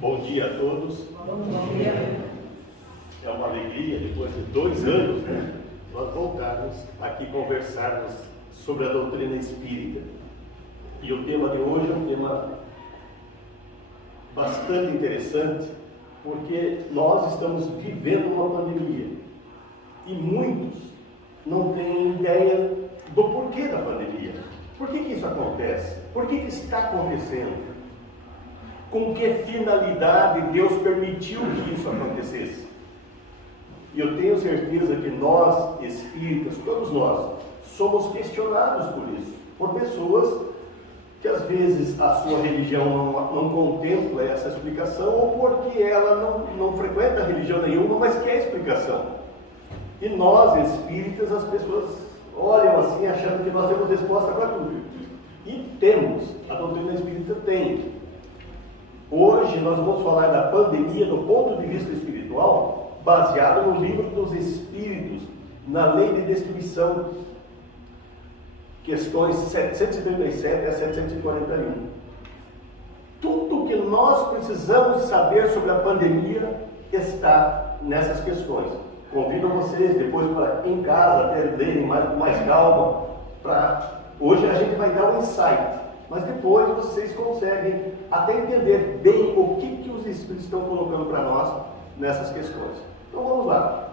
Bom dia a todos. Bom dia. É uma alegria, depois de 2 anos, nós voltarmos aqui conversarmos sobre a doutrina espírita. E o tema de hoje é um tema bastante interessante, porque nós estamos vivendo uma pandemia e muitos não têm ideia do porquê da pandemia. Por que isso acontece? Por que está acontecendo? Com que finalidade Deus permitiu que isso acontecesse? E eu tenho certeza que nós, espíritas, todos nós, somos questionados por isso, por pessoas que às vezes a sua religião não contempla essa explicação, ou porque ela não frequenta religião nenhuma, mas quer explicação. E nós, espíritas, as pessoas olham assim, achando que nós temos resposta para tudo. E temos, a doutrina espírita tem. Hoje nós vamos falar da pandemia do ponto de vista espiritual, baseado no livro dos Espíritos, na lei de destruição, questões 737 a 741. Tudo que nós precisamos saber sobre a pandemia está nessas questões. Convido vocês depois para em casa até lerem com mais calma. Hoje a gente vai dar um insight. Mas depois vocês conseguem até entender bem o que os Espíritos estão colocando para nós nessas questões. Então vamos lá.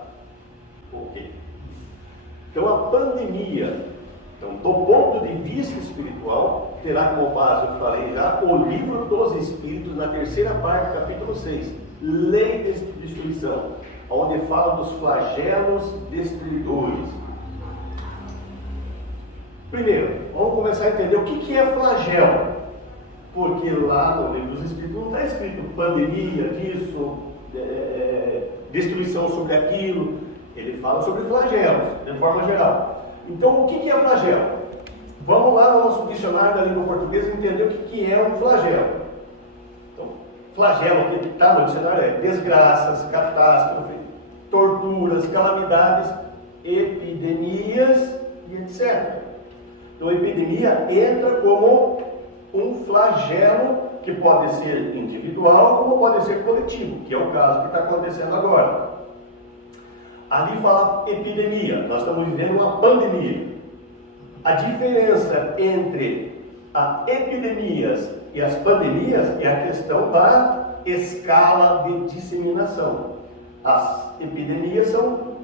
Ok. Então a pandemia, do ponto de vista espiritual, terá como base, eu falei já, o livro dos Espíritos, na terceira parte, capítulo 6, Lei de Destruição, onde fala dos flagelos destruidores. Primeiro, vamos começar a entender o que é flagelo. Porque lá no livro dos Espíritos não está escrito pandemia, disso, destruição sobre aquilo. Ele fala sobre flagelos, de forma geral. Então, o que é flagelo? Vamos lá no nosso dicionário da língua portuguesa entender o que é um flagelo. Então, flagelo, que está no dicionário, é desgraças, catástrofes, torturas, calamidades, epidemias e etc. Então, a epidemia entra como um flagelo que pode ser individual, como pode ser coletivo, que é o caso que está acontecendo agora. Ali fala epidemia, nós estamos vivendo uma pandemia. A diferença entre as epidemias e as pandemias é a questão da escala de disseminação. As epidemias são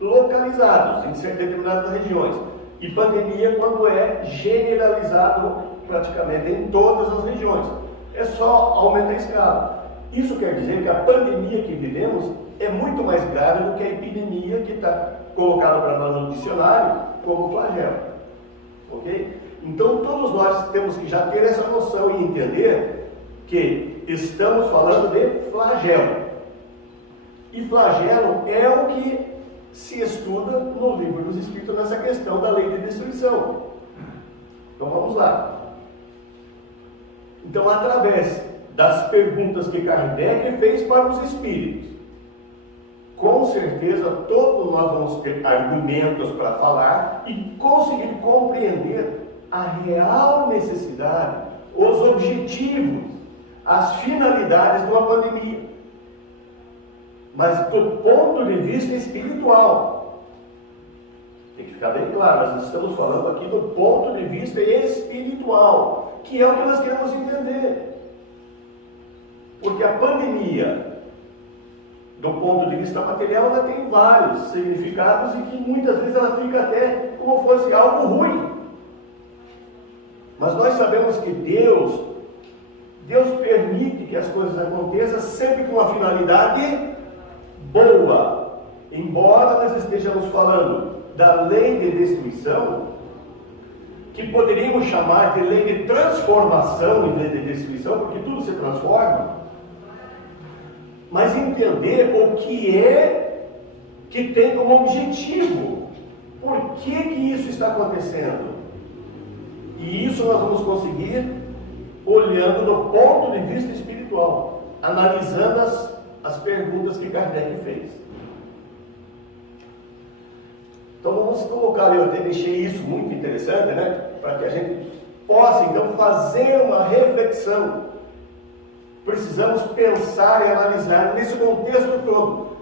localizadas em determinadas regiões. E pandemia quando é generalizado praticamente em todas as regiões. É só aumentar a escala. Isso quer dizer que a pandemia que vivemos é muito mais grave do que a epidemia que está colocada para nós no dicionário como flagelo. Ok? Então todos nós temos que já ter essa noção e entender que estamos falando de flagelo. E flagelo é o que se estuda no livro dos Espíritos nessa questão da lei de destruição. Então vamos lá. Então, através das perguntas que Kardec fez para os Espíritos, com certeza todos nós vamos ter argumentos para falar e conseguir compreender a real necessidade, os objetivos, as finalidades de uma pandemia. Mas do ponto de vista espiritual, tem que ficar bem claro, nós estamos falando aqui do ponto de vista espiritual, que é o que nós queremos entender. Porque a pandemia, do ponto de vista material, ela tem vários significados e que muitas vezes ela fica até como fosse algo ruim. Mas nós sabemos que Deus permite que as coisas aconteçam sempre com uma finalidade boa. Embora nós estejamos falando da lei de destruição, que poderíamos chamar de lei de transformação em lei de destruição, porque tudo se transforma, mas entender o que é que tem como objetivo, por que isso está acontecendo. E isso nós vamos conseguir olhando do ponto de vista espiritual, analisando as perguntas que Kardec fez. Então vamos colocar ali, eu até deixei isso muito interessante, né? Para que a gente possa então fazer uma reflexão precisamos pensar e analisar nesse contexto todo.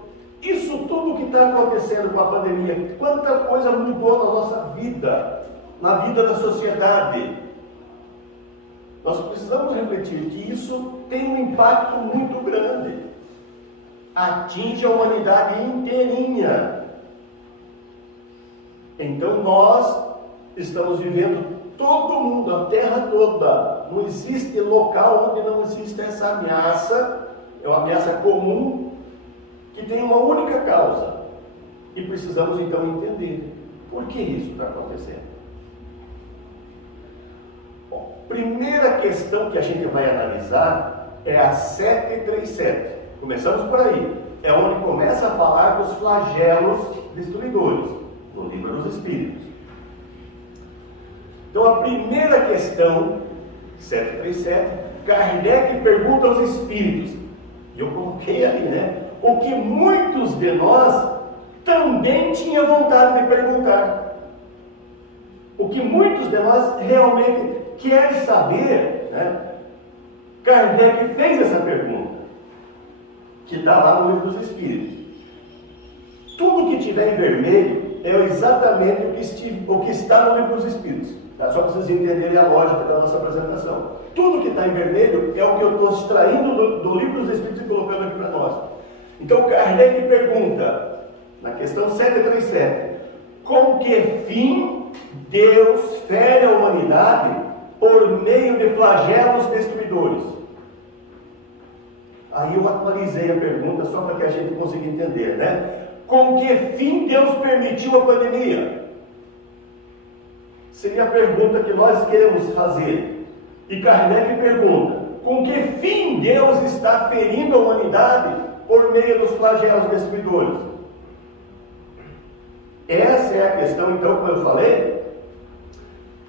Isso tudo que está acontecendo com a pandemia, quanta coisa mudou na nossa vida, na vida da sociedade. Nós precisamos refletir que isso tem um impacto muito grande. Atinge a humanidade inteirinha. Então nós estamos vivendo, todo mundo, a terra toda. Não existe local onde não existe essa ameaça. É uma ameaça comum que tem uma única causa. E precisamos então entender por que isso está acontecendo. Bom, primeira questão que a gente vai analisar é a 737. Começamos por aí. É onde começa a falar dos flagelos destruidores, no livro dos Espíritos. Então a primeira questão, 737, Kardec pergunta aos Espíritos, e eu coloquei ali, né? O que muitos de nós também tinham vontade de perguntar. O que muitos de nós realmente querem saber, né? Kardec fez essa pergunta, que está lá no livro dos Espíritos. Tudo que tiver em vermelho é exatamente o que está no livro dos Espíritos. Tá? Só para vocês entenderem a lógica da nossa apresentação. Tudo que está em vermelho é o que eu estou extraindo do livro dos Espíritos e colocando aqui para nós. Então Kardec pergunta, na questão 737, com que fim Deus fere a humanidade por meio de flagelos destruidores? Aí eu atualizei a pergunta só para que a gente consiga entender, né? Com que fim Deus permitiu a pandemia? Seria a pergunta que nós queremos fazer. E Kardec pergunta, com que fim Deus está ferindo a humanidade por meio dos flagelos destruidores? Essa é a questão, então, como eu falei,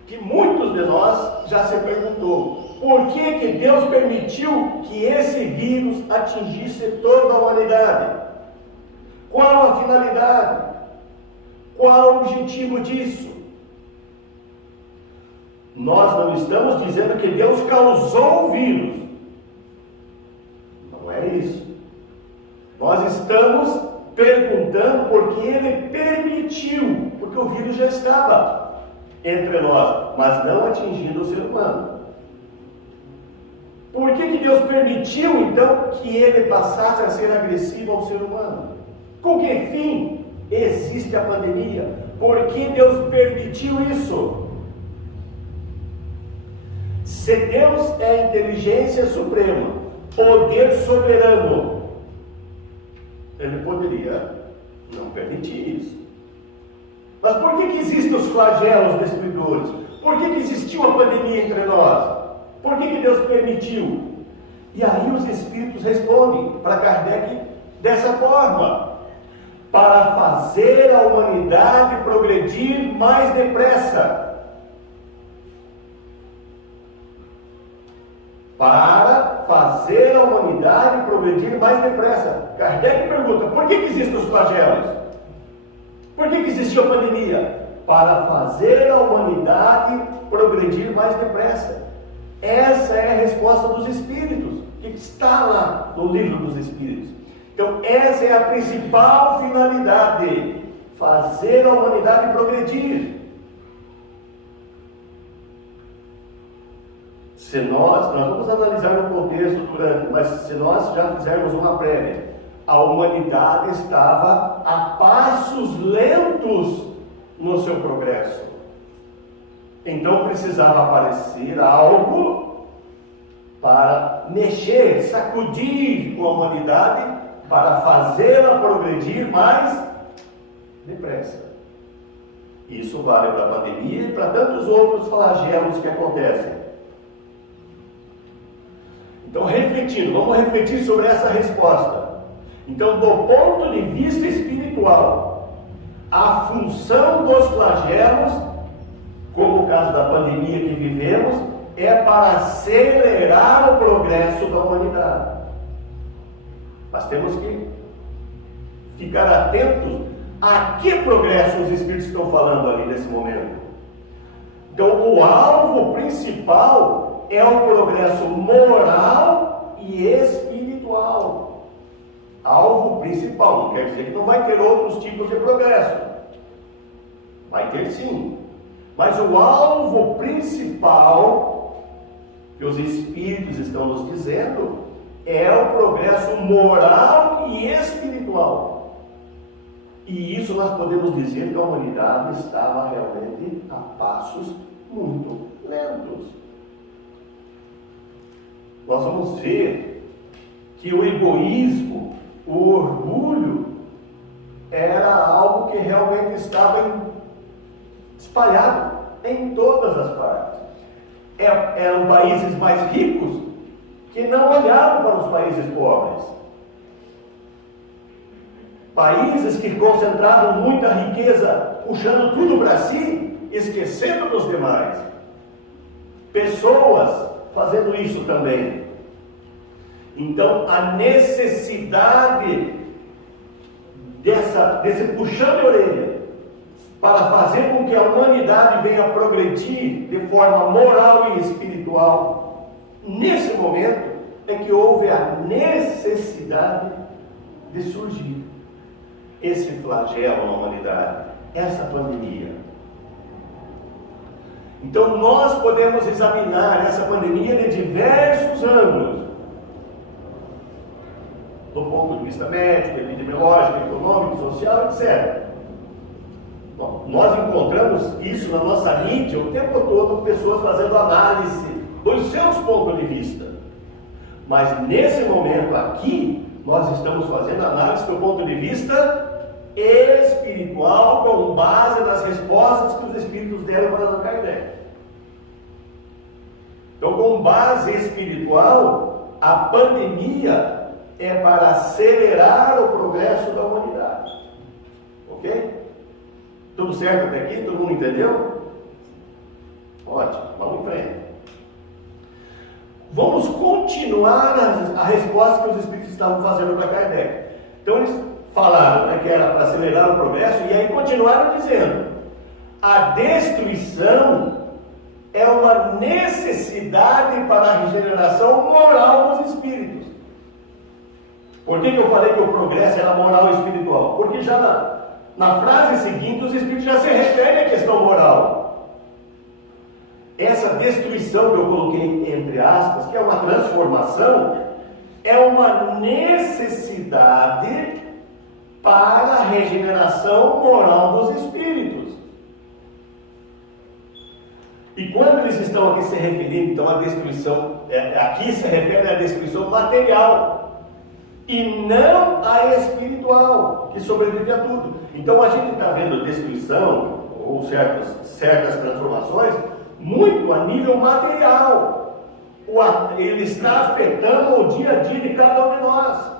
que muitos de nós já se perguntou. Por que Deus permitiu que esse vírus atingisse toda a humanidade? Qual a finalidade? Qual o objetivo disso? Nós não estamos dizendo que Deus causou o vírus. Não é isso. Nós estamos perguntando porque Ele permitiu, porque o vírus já estava entre nós, mas não atingindo o ser humano. Por que Deus permitiu, então, que ele passasse a ser agressivo ao ser humano? Com que fim existe a pandemia? Por que Deus permitiu isso? Se Deus é inteligência suprema, poder soberano, Ele poderia não permitir isso. Mas por que existem os flagelos destruidores? Por que existiu a pandemia entre nós? Por que Deus permitiu? E aí os Espíritos respondem para Kardec dessa forma: para fazer a humanidade progredir mais depressa. Para fazer a humanidade progredir mais depressa. Kardec pergunta, por que existem os flagelos? Por que existiu a pandemia? Para fazer a humanidade progredir mais depressa. Essa é a resposta dos Espíritos, que está lá no livro dos Espíritos. Então, essa é a principal finalidade: fazer a humanidade progredir. Se nós vamos analisar no contexto durante, mas se nós já fizermos uma prévia, a humanidade estava a passos lentos no seu progresso. Então precisava aparecer algo para mexer, sacudir com a humanidade, para fazê-la progredir mais depressa. Isso vale para a pandemia e para tantos outros flagelos que acontecem. Então, vamos refletir sobre essa resposta. Então, do ponto de vista espiritual, a função dos flagelos, como o caso da pandemia que vivemos, é para acelerar o progresso da humanidade. Mas temos que ficar atentos a que progresso os Espíritos estão falando ali nesse momento. Então, o alvo principal é o progresso moral e espiritual. Alvo principal, não quer dizer que não vai ter outros tipos de progresso. Vai ter sim. Mas o alvo principal, que os Espíritos estão nos dizendo, é o progresso moral e espiritual. E isso nós podemos dizer que a humanidade estava realmente a passos muito lentos. Nós vamos ver que o egoísmo, o orgulho, era algo que realmente estava espalhado em todas as partes. Eram países mais ricos que não olhavam para os países pobres. Países que concentravam muita riqueza, puxando tudo para si, esquecendo dos demais. Pessoas fazendo isso também. Então, a necessidade desse puxão de orelha para fazer com que a humanidade venha progredir de forma moral e espiritual, nesse momento é que houve a necessidade de surgir esse flagelo na humanidade, essa pandemia. Então nós podemos examinar essa pandemia de diversos ângulos, do ponto de vista médico, epidemiológico, econômico, social, etc. Bom, nós encontramos isso na nossa mídia o tempo todo, pessoas fazendo análise dos seus pontos de vista. Mas nesse momento aqui, nós estamos fazendo análise do ponto de vista espiritual, com base nas respostas que os Espíritos deram para Allan Kardec. Então, com base espiritual, a pandemia é para acelerar o progresso da humanidade. Ok? Tudo certo até aqui? Todo mundo entendeu? Ótimo, vamos em frente. Vamos continuar a resposta que os Espíritos estavam fazendo para Kardec. Então eles falaram, que era para acelerar o progresso, e aí continuaram dizendo: a destruição é uma necessidade para a regeneração moral dos espíritos. Por que eu falei que o progresso era moral e espiritual? Porque já na frase seguinte os espíritos já se referem à questão moral. Essa destruição que eu coloquei entre aspas, que é uma transformação, é uma necessidade para a regeneração moral dos espíritos. E quando eles estão aqui se referindo, então, à destruição, aqui se refere à destruição material, e não à espiritual, que sobrevive a tudo. Então a gente está vendo destruição, ou certas transformações, muito a nível material. Ele está afetando o dia a dia de cada um de nós.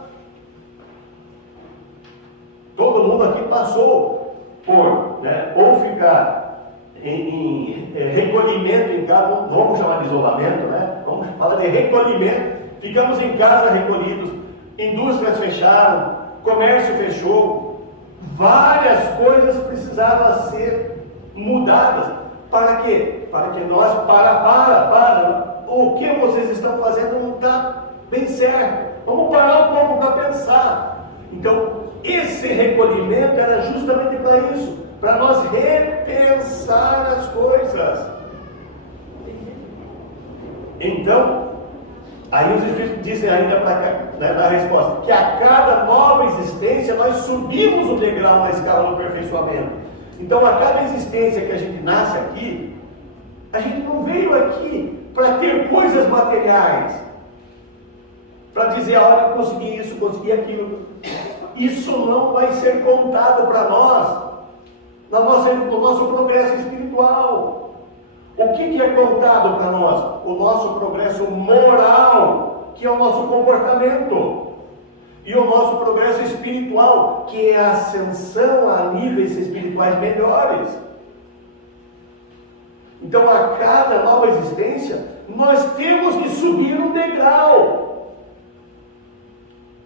Todo mundo aqui passou por, ou ficar em recolhimento em casa, vamos chamar de isolamento, vamos falar de recolhimento, ficamos em casa recolhidos, indústrias fecharam, comércio fechou, várias coisas precisavam ser mudadas. Para quê? Para que nós, o que vocês estão fazendo não está bem certo, vamos parar um pouco para pensar. Então, esse recolhimento era justamente para isso, para nós repensar as coisas. Então, aí os Espíritos dizem ainda na resposta, que a cada nova existência nós subimos o degrau na escala do aperfeiçoamento. Então, a cada existência que a gente nasce aqui, a gente não veio aqui para ter coisas materiais, para dizer, olha, eu consegui isso, consegui aquilo. Isso não vai ser contado para nós no nosso progresso espiritual. O que é contado para nós? O nosso progresso moral, que é o nosso comportamento, e o nosso progresso espiritual, que é a ascensão a níveis espirituais melhores. Então, a cada nova existência, nós temos que subir um degrau.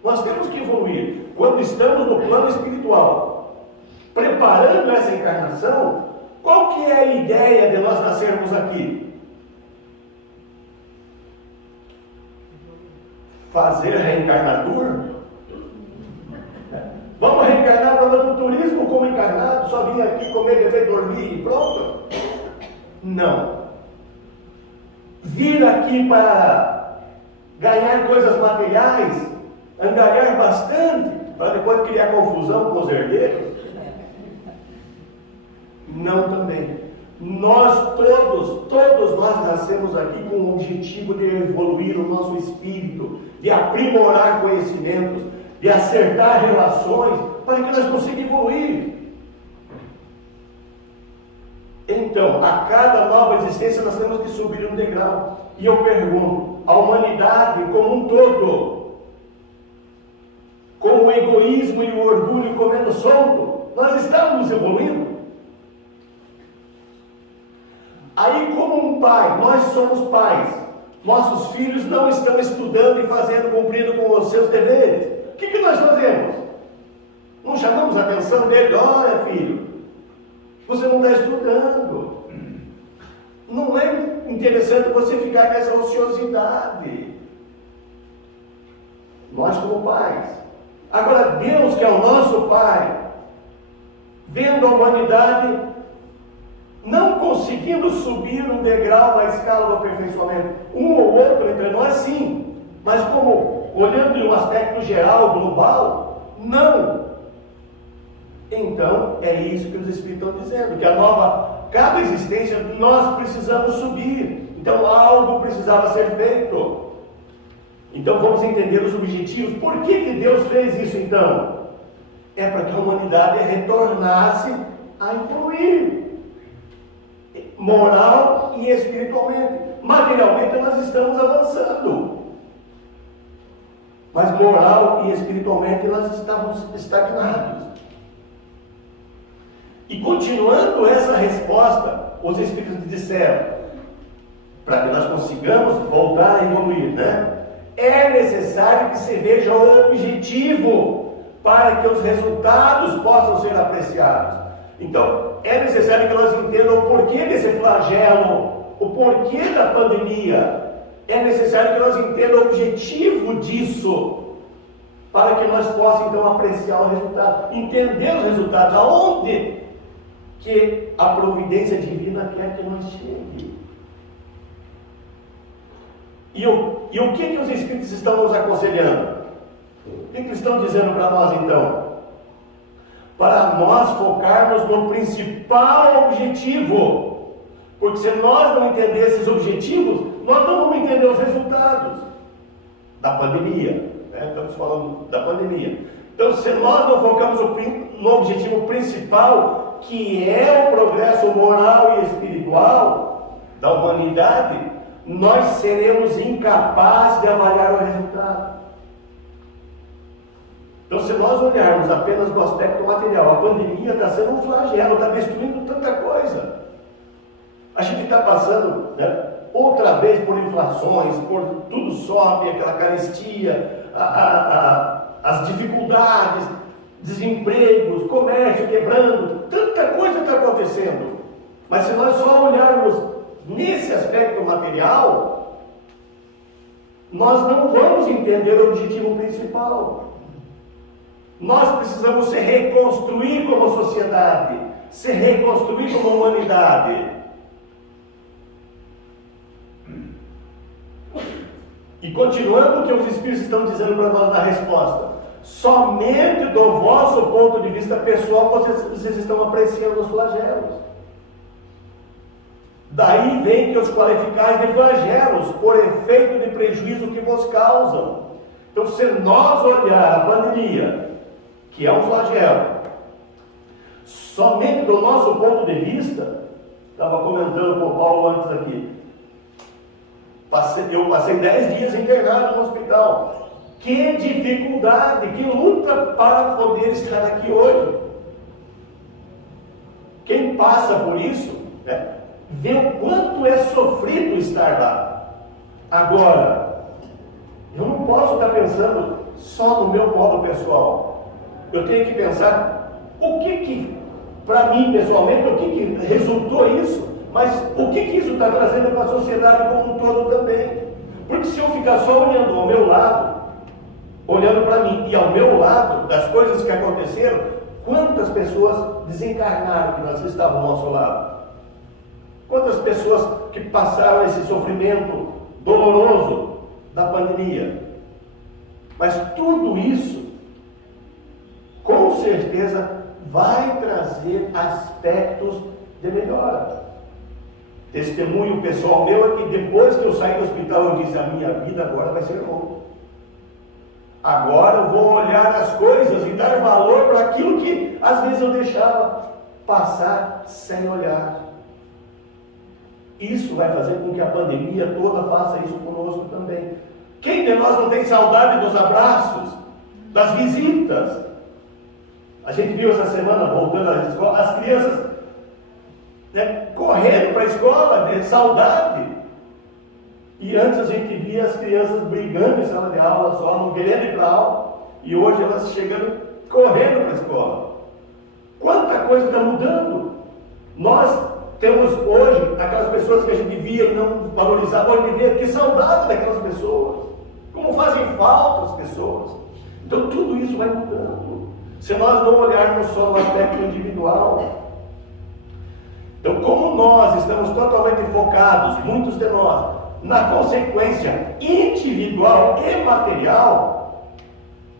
Nós temos que evoluir. Quando estamos no plano espiritual, preparando essa encarnação, qual que é a ideia de nós nascermos aqui? fazer reencarnadur? Vamos reencarnar para o turismo como encarnado, só vir aqui comer, beber, dormir e pronto? Não. Vir aqui para ganhar coisas materiais, angariar bastante, para depois criar confusão com os herdeiros? Não também. Nós todos nós nascemos aqui com o objetivo de evoluir o nosso espírito, de aprimorar conhecimentos, de acertar relações, para que nós consigamos evoluir. Então, a cada nova existência nós temos que subir um degrau. E eu pergunto, a humanidade como um todo, com o egoísmo e o orgulho comendo solto, nós estamos evoluindo? Aí, como um pai, nós somos pais, nossos filhos não estão estudando e fazendo, cumprindo com os seus deveres. O que nós fazemos? Não chamamos a atenção dele? Olha, filho, você não está estudando. Não é interessante você ficar nessa ociosidade. Nós como pais. Agora, Deus, que é o nosso Pai, vendo a humanidade não conseguindo subir um degrau na escala do aperfeiçoamento, um ou outro entre nós sim, mas como olhando em um aspecto geral, global, não. Então é isso que os Espíritos estão dizendo, que cada existência nós precisamos subir, então algo precisava ser feito. Então vamos entender os objetivos. Por que Deus fez isso então? É para que a humanidade retornasse a evoluir moral e espiritualmente. Materialmente nós estamos avançando, mas moral e espiritualmente nós estamos estagnados. E continuando essa resposta, os Espíritos disseram, para que nós consigamos voltar a evoluir, né? É necessário que se veja o objetivo para que os resultados possam ser apreciados. Então, é necessário que nós entendam o porquê desse flagelo, o porquê da pandemia. É necessário que nós entendamos o objetivo disso, para que nós possamos então apreciar o resultado, entender os resultados, aonde que a providência divina quer que nós chegue. E o que os Espíritos estão nos aconselhando? O que eles estão dizendo para nós então? Para nós focarmos no principal objetivo, porque se nós não entendermos esses objetivos, nós não vamos entender os resultados da pandemia, né? Estamos falando da pandemia. Então, se nós não focamos no objetivo principal, que é o progresso moral e espiritual da humanidade, nós seremos incapazes de avaliar o resultado. Então, se nós olharmos apenas do aspecto material, a pandemia está sendo um flagelo, está destruindo tanta coisa. A gente está passando, né, outra vez por inflações, por tudo sobe, aquela carestia, as dificuldades, desempregos, comércio quebrando, tanta coisa está acontecendo. Mas se nós só olharmos nesse aspecto material, nós não vamos entender o objetivo principal. Nós precisamos se reconstruir como sociedade, se reconstruir como humanidade. E continuando o que os Espíritos estão dizendo para nós na resposta, somente do vosso ponto de vista pessoal vocês estão apreciando os flagelos. Daí vem que os qualificais de flagelos, por efeito de prejuízo que vos causam. Então, se nós olhar a pandemia, que é um flagelo, somente do nosso ponto de vista, estava comentando com o Paulo antes aqui, eu passei 10 dias internado no hospital. Que dificuldade, que luta para poder estar aqui hoje. Quem passa por isso, né, vê o quanto é sofrido estar lá. Agora, eu não posso estar pensando só no meu modo pessoal. Eu tenho que pensar o que para mim pessoalmente, o que resultou isso, mas o que isso está trazendo para a sociedade como um todo também. Porque se eu ficar só olhando ao meu lado, olhando para mim, e ao meu lado, das coisas que aconteceram, quantas pessoas desencarnaram que nós estavam ao nosso lado? Quantas pessoas que passaram esse sofrimento doloroso da pandemia? Mas tudo isso, com certeza, vai trazer aspectos de melhora. Testemunho pessoal meu é que depois que eu saí do hospital, eu disse: a minha vida agora vai ser longa. Agora eu vou olhar as coisas e dar valor para aquilo que às vezes eu deixava passar sem olhar. Isso vai fazer com que a pandemia toda faça isso conosco também. Quem de nós não tem saudade dos abraços, das visitas? A gente viu essa semana, voltando às escolas, as crianças correndo para a escola, de saudade. E antes a gente via as crianças brigando em sala de aula só, não querendo ir para a aula. E hoje elas chegando, correndo para a escola. Quanta coisa está mudando. Nós temos hoje aquelas pessoas que a gente via e não valorizava, hoje vê, que saudade daquelas pessoas. Como fazem falta as pessoas. Então tudo isso vai mudando. Se nós não olharmos só no aspecto individual. Então, como nós estamos totalmente focados, muitos de nós, na consequência individual e material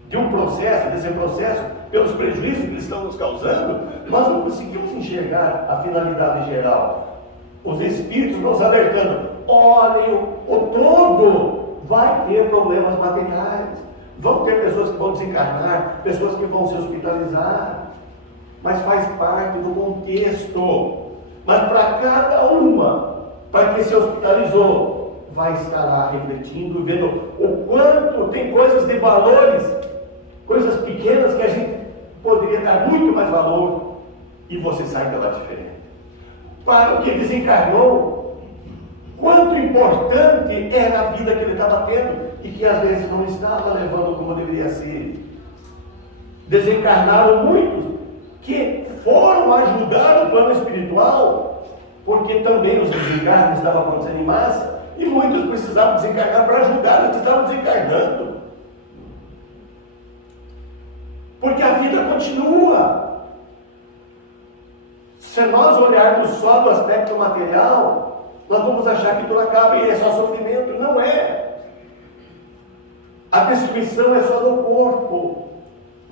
de um processo, desse processo, pelos prejuízos que eles estão nos causando, nós não conseguimos enxergar a finalidade geral. Os espíritos nos alertando: olhem, o todo vai ter problemas materiais, vão ter pessoas que vão desencarnar, pessoas que vão se hospitalizar, mas faz parte do contexto. Mas para cada uma, para quem se hospitalizou, vai estar lá refletindo, vendo o quanto tem coisas de valores, coisas pequenas que a gente poderia dar muito mais valor, e você sai dela diferente. Para o que desencarnou, quanto importante era a vida que ele estava tendo, e que às vezes não estava levando como deveria ser. Desencarnaram muitos que foram ajudar o plano espiritual, porque também os desencarnes estavam acontecendo em massa, e muitos precisavam desencarnar para ajudar os que estavam desencarnando. Porque a vida continua. Se nós olharmos só do aspecto material, nós vamos achar que tudo acaba e é só sofrimento. Não é. A destruição é só do corpo,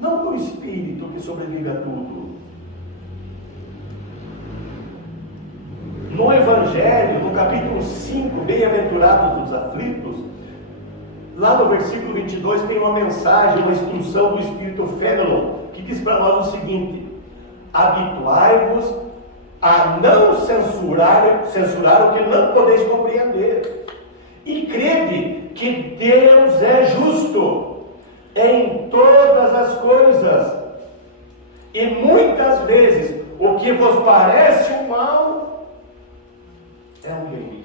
não do espírito que sobrevive a tudo. No Evangelho, no capítulo 5, Bem-aventurados os aflitos, lá no versículo 22 tem uma mensagem, uma instrução do Espírito Félon, que diz para nós o seguinte: habituai-vos a não censurar o que não podeis compreender, e crede que Deus é justo em todas as coisas, e muitas vezes o que vos parece um mal é um bem.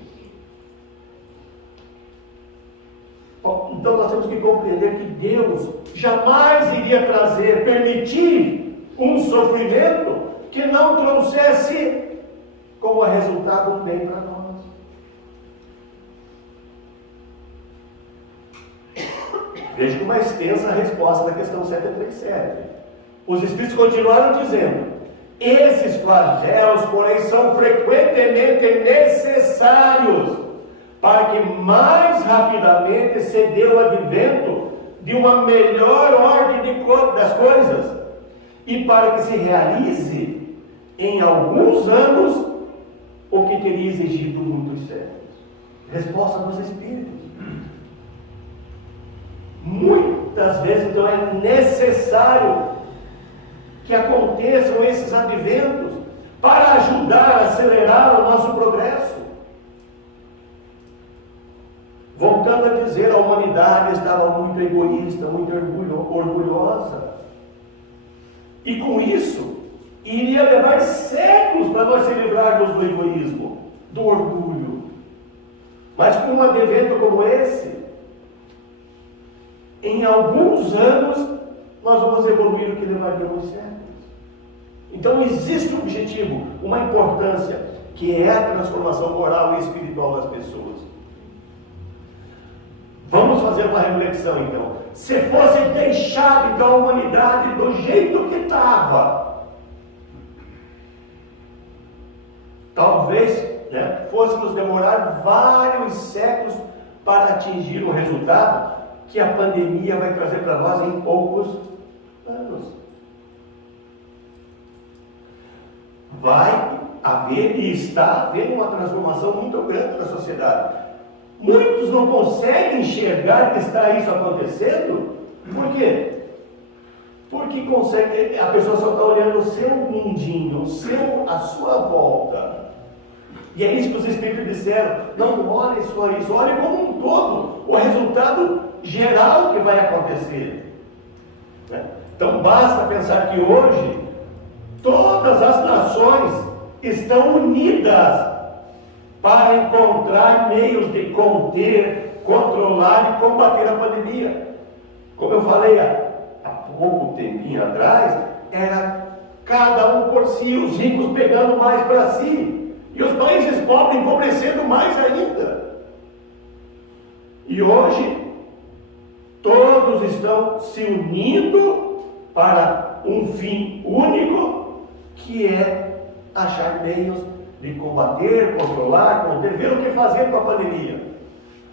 Então nós temos que compreender que Deus jamais iria permitir um sofrimento que não trouxesse como resultado um bem para nós. Veja como é extensa a resposta da questão 737. Os Espíritos continuaram dizendo: esses flagelos, porém, são frequentemente necessários para que mais rapidamente se dê o advento de uma melhor ordem das coisas, e para que se realize em alguns anos o que teria exigido muitos séculos. Resposta dos Espíritos. Muitas vezes, então, é necessário que aconteçam esses adventos para ajudar a acelerar o nosso progresso. Voltando a dizer, a humanidade estava muito egoísta, muito orgulhosa. E com isso, iria levar séculos para nós se livrarmos do egoísmo, do orgulho. Mas com um advento como esse, em alguns anos, nós vamos evoluir o que levaríamos séculos. Então existe um objetivo, uma importância, que é a transformação moral e espiritual das pessoas. Vamos fazer uma reflexão então. Se fosse deixado da humanidade do jeito que estava, talvez fôssemos demorar vários séculos para atingir um resultado que a pandemia vai trazer para nós em poucos anos. Vai haver e está havendo uma transformação muito grande na sociedade. Muitos não conseguem enxergar que está isso acontecendo. Por quê? Porque a pessoa só está olhando o seu mundinho, a sua volta. E é isso que os Espíritos disseram: não olhe só isso, olhe como um todo, o resultado geral que vai acontecer. Então basta pensar que hoje todas as nações estão unidas para encontrar meios de conter, controlar e combater a pandemia. Como eu falei há pouco tempinho atrás, era cada um por si, os ricos pegando mais para si, e os países pobres empobrecendo mais ainda. E hoje, todos estão se unindo para um fim único, que é achar meios de combater, controlar, conter, ver o que fazer com a pandemia.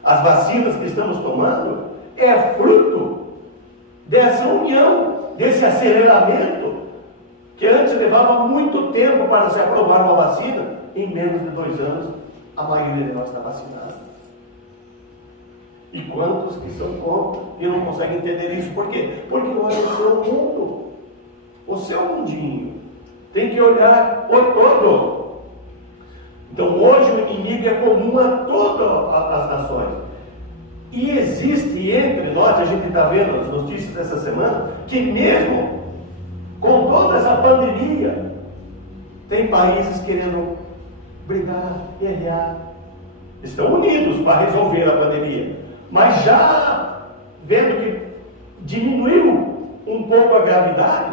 As vacinas que estamos tomando é fruto dessa união, desse aceleramento, que antes levava muito tempo para se aprovar uma vacina. Em menos de 2 anos, a maioria de nós está vacinada. E quantos que são contra e não conseguem entender isso? Por quê? Porque olha o seu mundo, o seu mundinho. Tem que olhar o todo. Então hoje o inimigo é comum a todas as nações. E existe entre nós, a gente está vendo as notícias dessa semana, que mesmo com toda essa pandemia, tem países querendo brigar, guerrear. Estão unidos para resolver a pandemia. Mas já vendo que diminuiu um pouco a gravidade,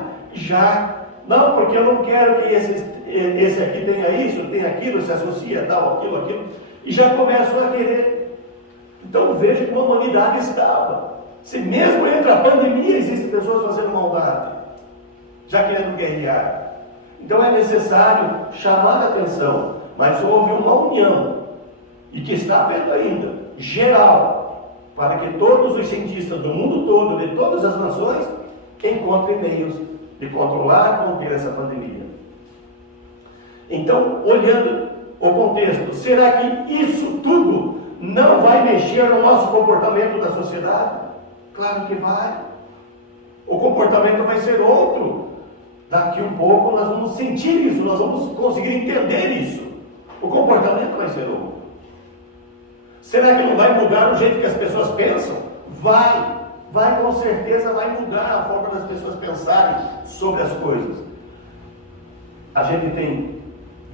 não, porque eu não quero que esse aqui tenha isso, tenha aquilo, se associa tal, aquilo, e já começam a querer. Então veja como a humanidade estava. Se mesmo entre a pandemia existem pessoas fazendo maldade, já querendo guerrear. Então é necessário chamar a atenção, mas houve uma união, e que está havendo ainda, geral, para que todos os cientistas do mundo todo, de todas as nações, encontrem meios de controlar, conter essa pandemia. Então, olhando o contexto, será que isso tudo não vai mexer no nosso comportamento da sociedade? Claro que vai. O comportamento vai ser outro. Daqui um pouco nós vamos sentir isso, nós vamos conseguir entender isso. O comportamento vai ser outro. Será que não vai mudar o jeito que as pessoas pensam? Vai com certeza vai mudar a forma das pessoas pensarem sobre as coisas. A gente tem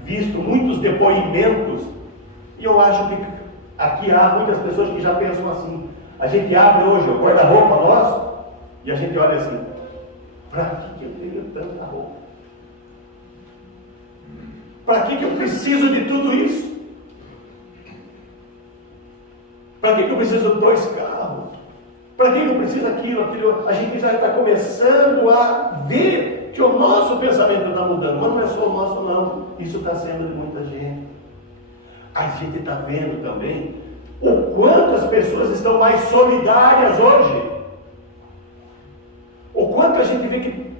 visto muitos depoimentos, e eu acho que aqui há muitas pessoas que já pensam assim. A gente abre hoje o guarda-roupa nosso, e a gente olha assim: para que eu tenho tanta roupa? Para que eu preciso de tudo isso? Para que eu preciso de 2 carros? Para que eu preciso aquilo? A gente já está começando a ver que o nosso pensamento está mudando. Mas não é só o nosso, não. Isso está sendo de muita gente. A gente está vendo também o quanto as pessoas estão mais solidárias hoje. O quanto a gente vê que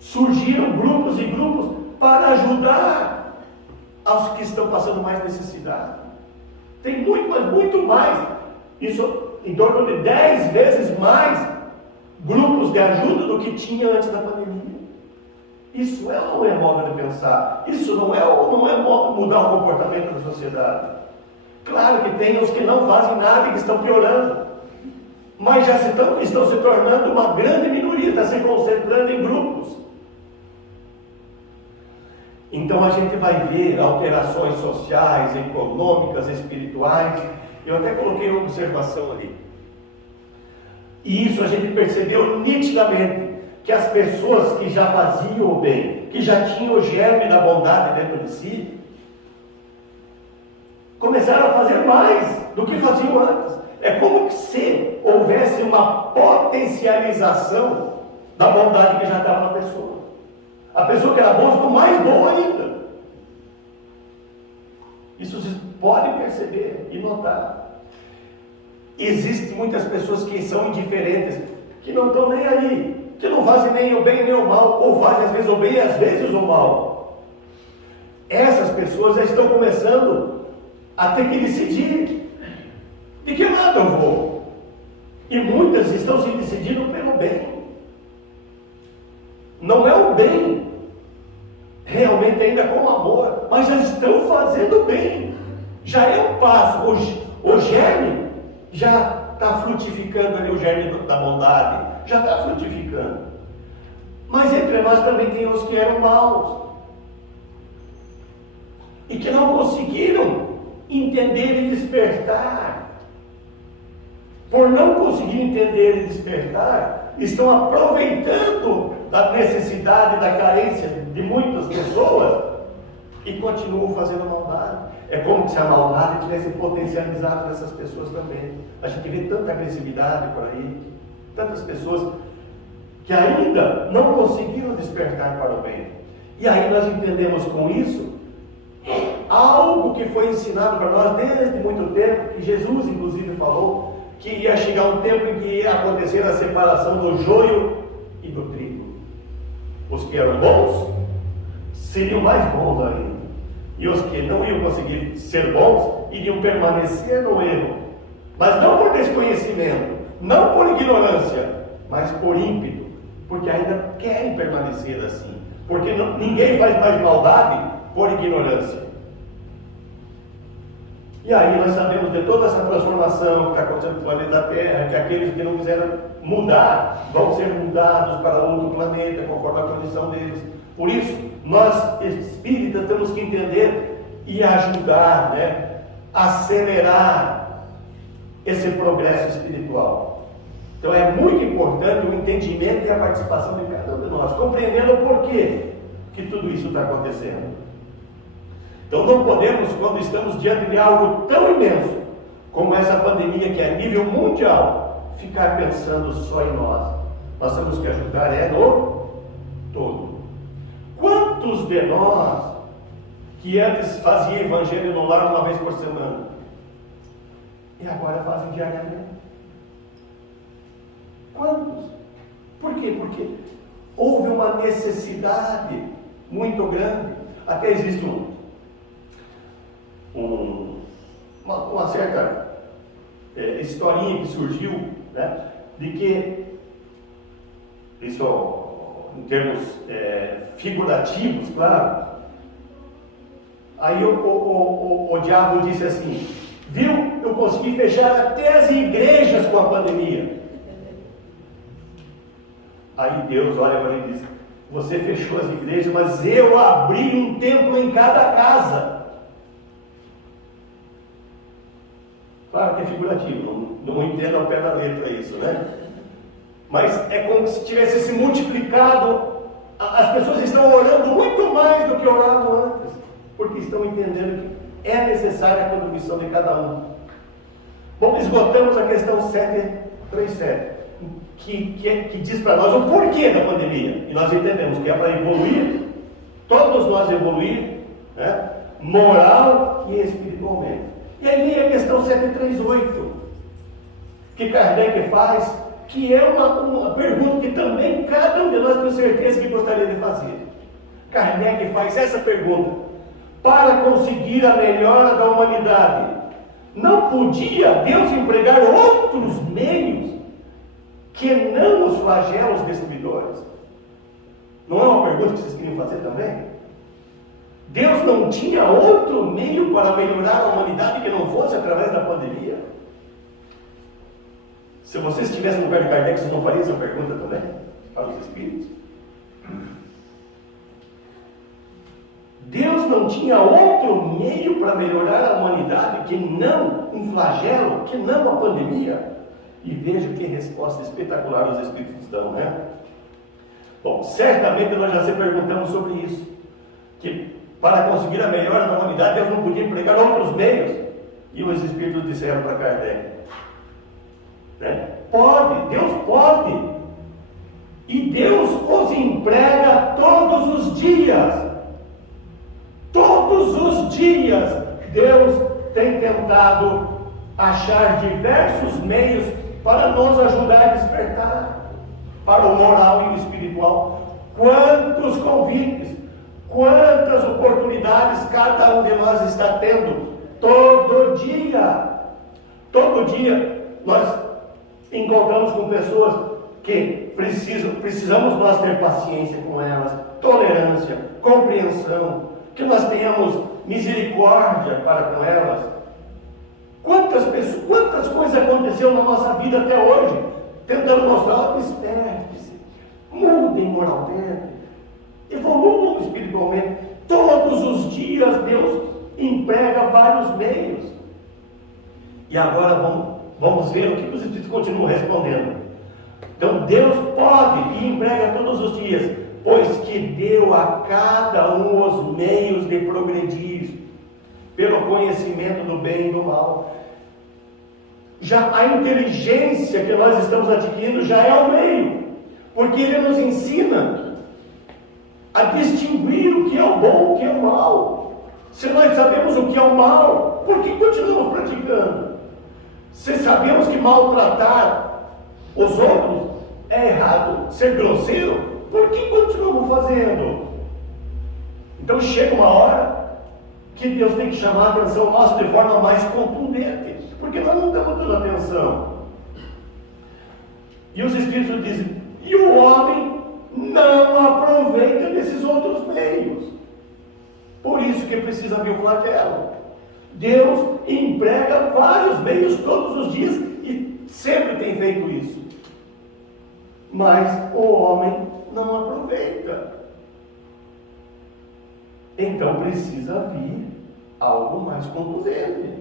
surgiram grupos e grupos para ajudar aos que estão passando mais necessidade. Tem muito, mas muito mais. Isso em torno de 10 vezes mais grupos de ajuda do que tinha antes da pandemia. Isso não é modo de pensar. Isso não é modo de mudar o comportamento da sociedade. Claro que tem os que não fazem nada e que estão piorando. Mas já estão se tornando uma grande minoria, está se concentrando em grupos. Então a gente vai ver alterações sociais, econômicas, espirituais. Eu até coloquei uma observação ali. E isso a gente percebeu nitidamente, que as pessoas que já faziam o bem, que já tinham o germe da bondade dentro de si, começaram a fazer mais do que faziam antes. É como se houvesse uma potencialização da bondade que já estava na pessoa. A pessoa que era boa ficou mais boa ainda. Isso vocês podem perceber e notar. Existem muitas pessoas que são indiferentes, que não estão nem aí, que não fazem nem o bem nem o mal, ou fazem às vezes o bem e às vezes o mal. Essas pessoas já estão começando a ter que decidir de que lado eu vou. E muitas estão se decidindo pelo bem. Não é o bem realmente ainda com amor, mas já estão fazendo bem. Já é um passo. O germe já está frutificando ali, o germe da bondade já está frutificando. Mas entre nós também tem os que eram maus e que não conseguiram entender e despertar. Por não conseguir entender e despertar, estão aproveitando da necessidade, da carência de muitas pessoas e continuam fazendo maldade. É como se a maldade tivesse potencializado nessas pessoas também. A gente vê tanta agressividade por aí, tantas pessoas que ainda não conseguiram despertar para o bem. E aí nós entendemos com isso algo que foi ensinado para nós desde muito tempo, que Jesus inclusive falou, que ia chegar um tempo em que ia acontecer a separação do joio e do trigo. Os que eram bons seriam mais bons ainda, e os que não iam conseguir ser bons iriam permanecer no erro, mas não por desconhecimento, não por ignorância, mas por ímpeto, porque ainda querem permanecer assim, porque ninguém faz mais maldade por ignorância. E aí nós sabemos de toda essa transformação que está acontecendo no planeta Terra, que aqueles que não quiseram mudar, vão ser mudados para outro planeta, conforme a condição deles. Por isso, nós espíritas temos que entender e ajudar, acelerar esse progresso espiritual. Então é muito importante o entendimento e a participação de cada um de nós, compreendendo o porquê que tudo isso está acontecendo. Então não podemos, quando estamos diante de algo tão imenso, como essa pandemia que é a nível mundial, ficar pensando só em nós. Nós temos que ajudar no todo. Quantos de nós que antes faziam evangelho no lar uma vez por semana, e agora fazem diariamente? Quantos? Por quê? Porque houve uma necessidade muito grande. Até existe uma certa historinha que surgiu, de que, isso em termos figurativos, claro, aí o diabo disse assim: viu, eu consegui fechar até as igrejas com a pandemia. Aí Deus olha para ele e diz: você fechou as igrejas, mas eu abri um templo em cada casa. Claro que é figurativo, não entendo ao pé da letra isso, Mas é como se tivesse se multiplicado. As pessoas estão orando muito mais do que oravam antes, porque estão entendendo que é necessária a contribuição de cada um. Bom, esgotamos a questão 737, que diz para nós o porquê da pandemia. E nós entendemos que é para evoluir, todos nós evoluir, moral e espiritualmente. E aí vem a questão 738, que Kardec faz, que é uma pergunta que também cada um de nós tem certeza que gostaria de fazer. Kardec faz essa pergunta: para conseguir a melhora da humanidade, não podia Deus empregar outros meios que não os flagelos destruidores? Não é uma pergunta que vocês queriam fazer também? Deus não tinha outro meio para melhorar a humanidade que não fosse através da pandemia? Se vocês estivessem no pé de Kardec, vocês não fariam essa pergunta também? Para os espíritos? Deus não tinha outro meio para melhorar a humanidade que não um flagelo, que não a pandemia? E veja que resposta espetacular os espíritos dão, Bom, certamente nós já se perguntamos sobre isso, que para conseguir a melhora da humanidade, Deus não podia empregar outros meios. E os espíritos disseram para Kardec: Né? Pode, Deus pode. E Deus os emprega todos os dias. Todos os dias, Deus tem tentado achar diversos meios para nos ajudar a despertar para o moral e o espiritual. Quantos convites, quantas oportunidades cada um de nós está tendo todo dia. Todo dia nós encontramos com pessoas que precisamos nós ter paciência com elas, tolerância, compreensão, que nós tenhamos misericórdia para com elas. Quantas coisas aconteceram na nossa vida até hoje, tentando mostrar: desperte-se, mudem moralmente, evoluam espiritualmente. Todos os dias Deus emprega vários meios. E agora vamos ver o que os Espíritos continuam respondendo. Então Deus pode e emprega todos os dias, pois que deu a cada um os meios de progredir pelo conhecimento do bem e do mal. Já a inteligência que nós estamos adquirindo já é o meio, porque Ele nos ensina a distinguir o que é o bom e o que é o mal. Se nós sabemos o que é o mal, por que continuamos praticando? Se sabemos que maltratar os outros é errado, ser grosseiro, por que continuamos fazendo? Então chega uma hora que Deus tem que chamar a atenção nossa de forma mais contundente, porque nós não estamos dando atenção. E os Espíritos dizem: e o homem não aproveita desses outros meios. Por isso que precisa vir o flagelo. Deus emprega vários meios todos os dias e sempre tem feito isso. Mas o homem não aproveita. Então precisa vir algo mais contundente.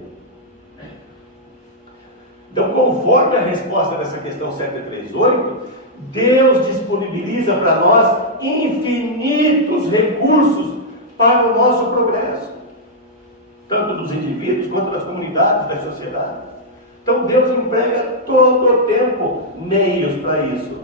Então, conforme a resposta dessa questão 738, Deus disponibiliza para nós infinitos recursos para o nosso progresso, tanto dos indivíduos quanto das comunidades, das sociedades. Então Deus emprega todo o tempo meios para isso.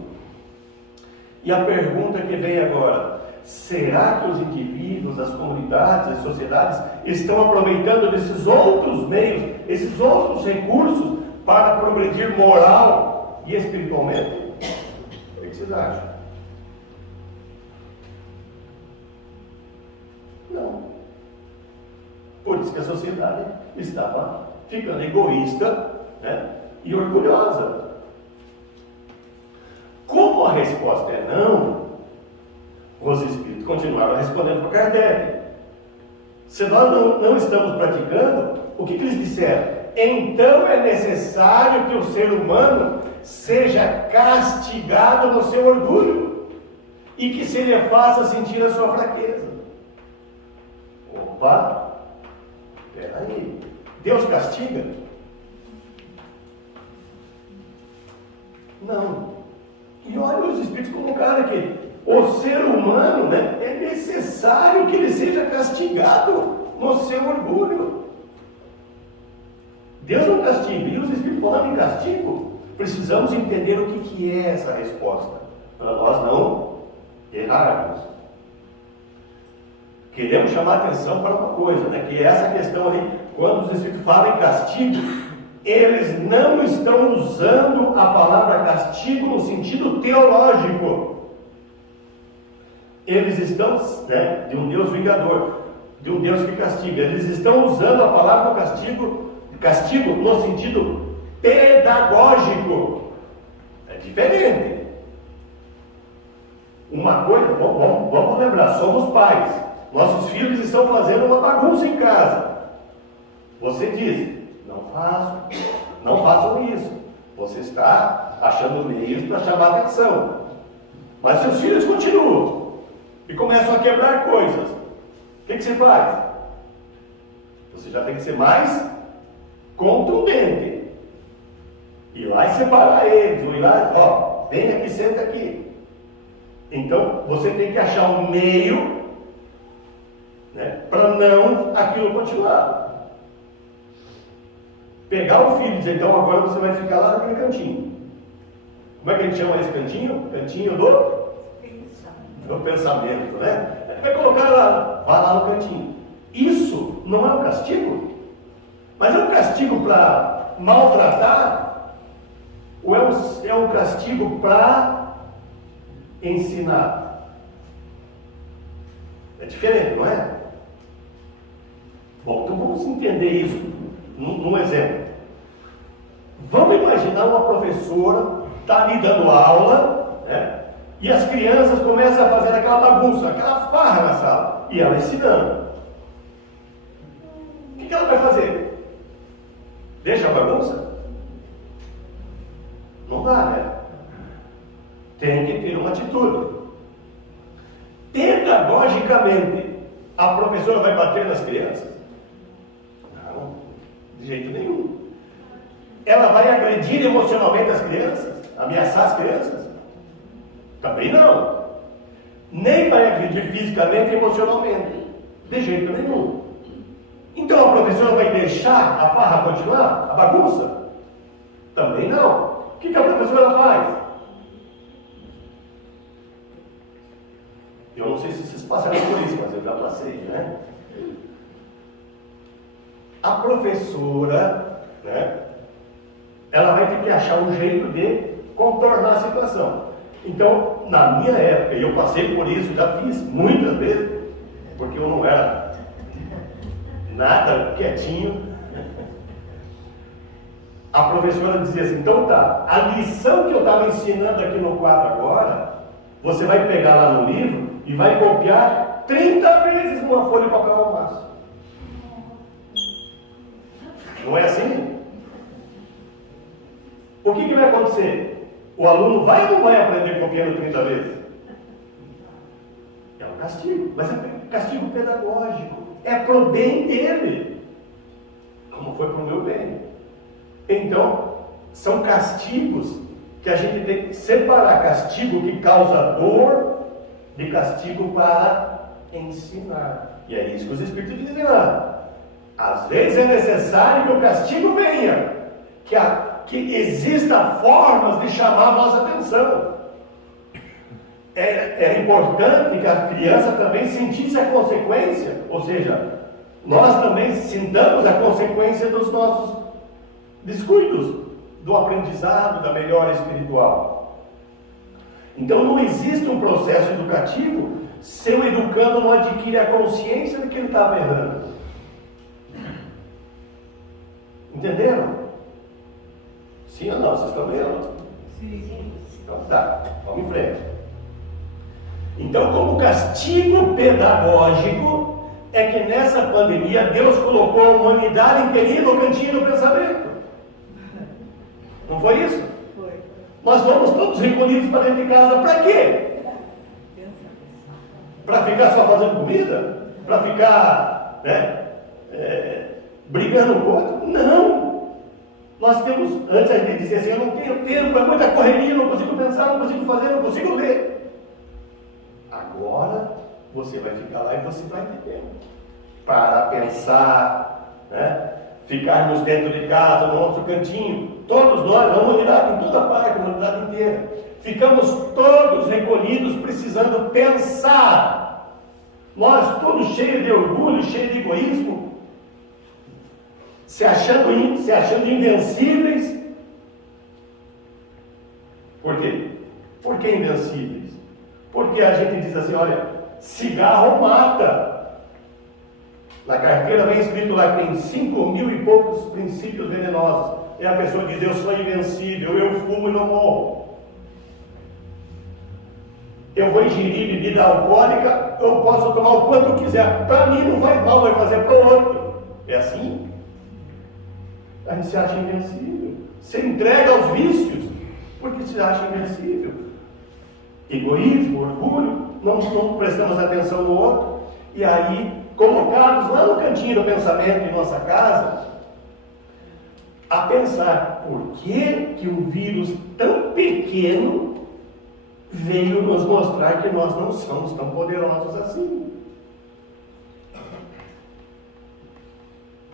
E a pergunta que vem agora: será que os indivíduos, as comunidades, as sociedades estão aproveitando desses outros meios, esses outros recursos para progredir moral e espiritualmente? O que vocês acham? Não. Por isso que a sociedade estava ficando egoísta, né, e orgulhosa. Como a resposta é não, os Espíritos continuaram respondendo para Kardec. Se nós não estamos praticando, o que eles disseram? Então é necessário que o ser humano seja castigado no seu orgulho e que se lhe faça sentir a sua fraqueza. Opa, peraí, Deus castiga? Não. E olha, os Espíritos colocaram aqui: o ser humano, né, é necessário que ele seja castigado no seu orgulho. Deus não castiga. E os Espíritos falando em castigo, precisamos entender o que é essa resposta, para nós não errarmos. Queremos chamar a atenção para uma coisa, né, que é essa questão ali, quando os Espíritos falam em castigo, eles não estão usando a palavra castigo no sentido teológico. Eles estão, né, de um Deus vingador, de um Deus que castiga. Eles estão usando a palavra castigo no sentido pedagógico. É diferente. Uma coisa, vamos lembrar, somos pais. Nossos filhos estão fazendo uma bagunça em casa. Você diz: não façam isso. Você está achando meios para chamar a atenção. Mas seus filhos continuam e começam a quebrar coisas. O que você faz? Você já tem que ser mais contundente. Ir lá e separar eles. Ou ir lá, vem aqui, senta aqui. Então, você tem que achar um meio, né, para não aquilo continuar. pegar o filho e dizer, então agora você vai ficar lá naquele cantinho. Como é que a gente chama esse cantinho? Cantinho do pensamento, né? Vai colocar lá, vai lá no cantinho. Isso não é um castigo? Mas é um castigo para maltratar? Ou é um castigo para ensinar? É diferente, não é? Bom, então vamos entender isso num exemplo. Vamos imaginar uma professora está ali dando aula, né? E as crianças começam a fazer aquela bagunça, aquela farra na sala, e ela ensinando. O que ela vai fazer? Deixa a bagunça? Não dá, né? Tem que ter uma atitude. Pedagogicamente, a professora vai bater nas crianças? Não, de jeito nenhum. Ela vai agredir emocionalmente as crianças? Ameaçar as crianças? Também não. Nem vai agredir fisicamente e emocionalmente. De jeito nenhum. Então a professora vai deixar a farra continuar? A bagunça? Também não. O que a professora faz? Eu não sei se vocês passaram por isso, mas eu já passei, né? A professora, né? Ela vai ter que achar um jeito de contornar a situação. Então, na minha época, e eu passei por isso, já fiz muitas vezes, porque eu não era nada quietinho. A professora dizia assim, então tá, a lição que eu estava ensinando aqui no quadro agora, você vai pegar lá no livro e vai copiar 30 vezes numa folha de papel ao máximo. Não é assim? O que vai acontecer? O aluno vai ou não vai aprender copiando 30 vezes? É um castigo, mas é um castigo pedagógico. É para o bem dele, como foi para o meu bem. Então, são castigos que a gente tem que separar. Castigo que causa dor de castigo para ensinar. E é isso que os Espíritos dizem lá. Às vezes é necessário que o castigo venha, que exista formas de chamar a nossa atenção. É importante que a criança também sentisse a consequência, ou seja, nós também sintamos a consequência dos nossos descuidos, do aprendizado, da melhora espiritual. Então não existe um processo educativo se o educando não adquire a consciência de que ele estava errando. Entenderam? Sim ou não? Vocês estão vendo? Sim. Então tá, vamos em frente. Então, como castigo pedagógico, é que nessa pandemia Deus colocou a humanidade inteirinha no cantinho do pensamento. Não foi isso? Foi. Nós vamos todos recolhidos para dentro de casa, para quê? Para ficar só fazendo comida? Para ficar, né, brigando com o outro? Não! Nós temos, antes a gente dizia assim, eu não tenho tempo, é muita correria, não consigo pensar, não consigo fazer, não consigo ler. Agora você vai ficar lá e você vai ter tempo para pensar, né? Ficarmos dentro de casa, no nosso cantinho, todos nós, a humanidade em toda parte, a humanidade inteira, ficamos todos recolhidos, precisando pensar. Nós todos cheios de orgulho, cheios de egoísmo, se achando invencíveis. Por quê? Por que invencíveis? Porque a gente diz assim, olha, cigarro mata. Na carteira vem escrito lá que tem 5.000 e poucos princípios venenosos. E a pessoa diz, eu sou invencível, eu fumo e não morro. Eu vou ingerir bebida alcoólica, eu posso tomar o quanto quiser. Para mim não faz mal, vai fazer para o outro. É assim? A gente se acha invencível. Se entrega aos vícios, porque se acha invencível. Egoísmo, orgulho, não prestamos atenção no outro. E aí, colocados lá no cantinho do pensamento em nossa casa, a pensar por que um vírus tão pequeno veio nos mostrar que nós não somos tão poderosos assim.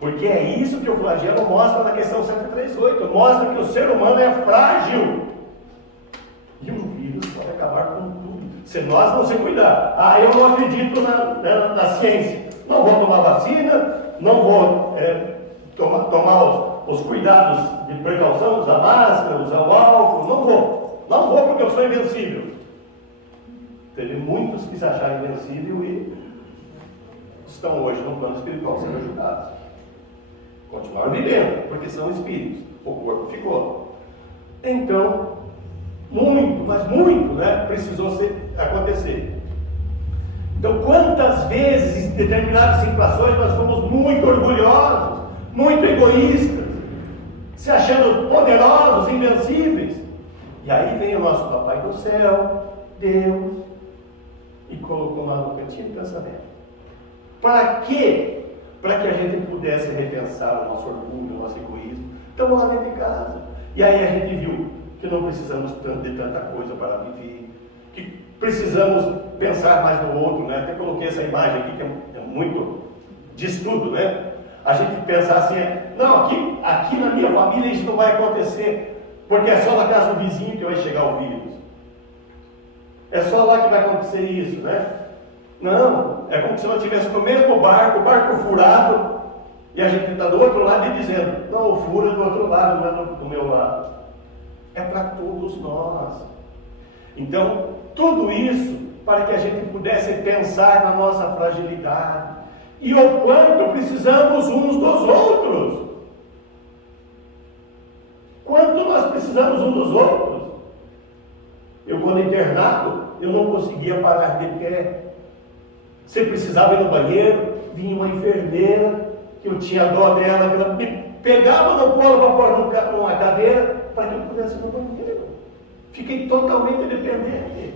Porque é isso que o flagelo mostra na questão 103.8. Mostra que o ser humano é frágil. E um vírus pode acabar com tudo. Se nós não se cuidar. Eu não acredito na ciência. Não vou tomar vacina, não vou tomar os cuidados de precaução, usar máscara, usar o álcool. Não vou porque eu sou invencível. Teve muitos que se acharam invencível e estão hoje no plano espiritual sendo ajudados. Continuaram vivendo, porque são espíritos. O corpo ficou. Então, muito, mas muito, precisou acontecer. Então, quantas vezes, em determinadas situações, nós fomos muito orgulhosos, muito egoístas, se achando poderosos, invencíveis. E aí vem o nosso Papai do Céu, Deus, e colocou lá no cantinho de pensamento. Para quê? Para que a gente pudesse repensar o nosso orgulho, o nosso egoísmo. Estamos lá dentro de casa. E aí a gente viu que não precisamos de tanta coisa para viver, que precisamos pensar mais no outro, Até coloquei essa imagem aqui que é muito de estudo, A gente pensar assim, não, aqui na minha família isso não vai acontecer, porque é só na casa do vizinho que vai chegar o vírus. É só lá que vai acontecer isso, Não, é como se nós estivéssemos no mesmo barco, o barco furado, e a gente está do outro lado e dizendo, não, o furo é do outro lado, não é do meu lado. É para todos nós. Então, tudo isso para que a gente pudesse pensar na nossa fragilidade e o quanto precisamos uns dos outros. Quanto nós precisamos uns dos outros. Eu, quando internado, eu não conseguia parar de pé. Se precisava ir no banheiro, vinha uma enfermeira, que eu tinha dó dela, que ela me pegava no colo para pôr numa cadeira, para que eu pudesse ir no banheiro. Fiquei totalmente dependente.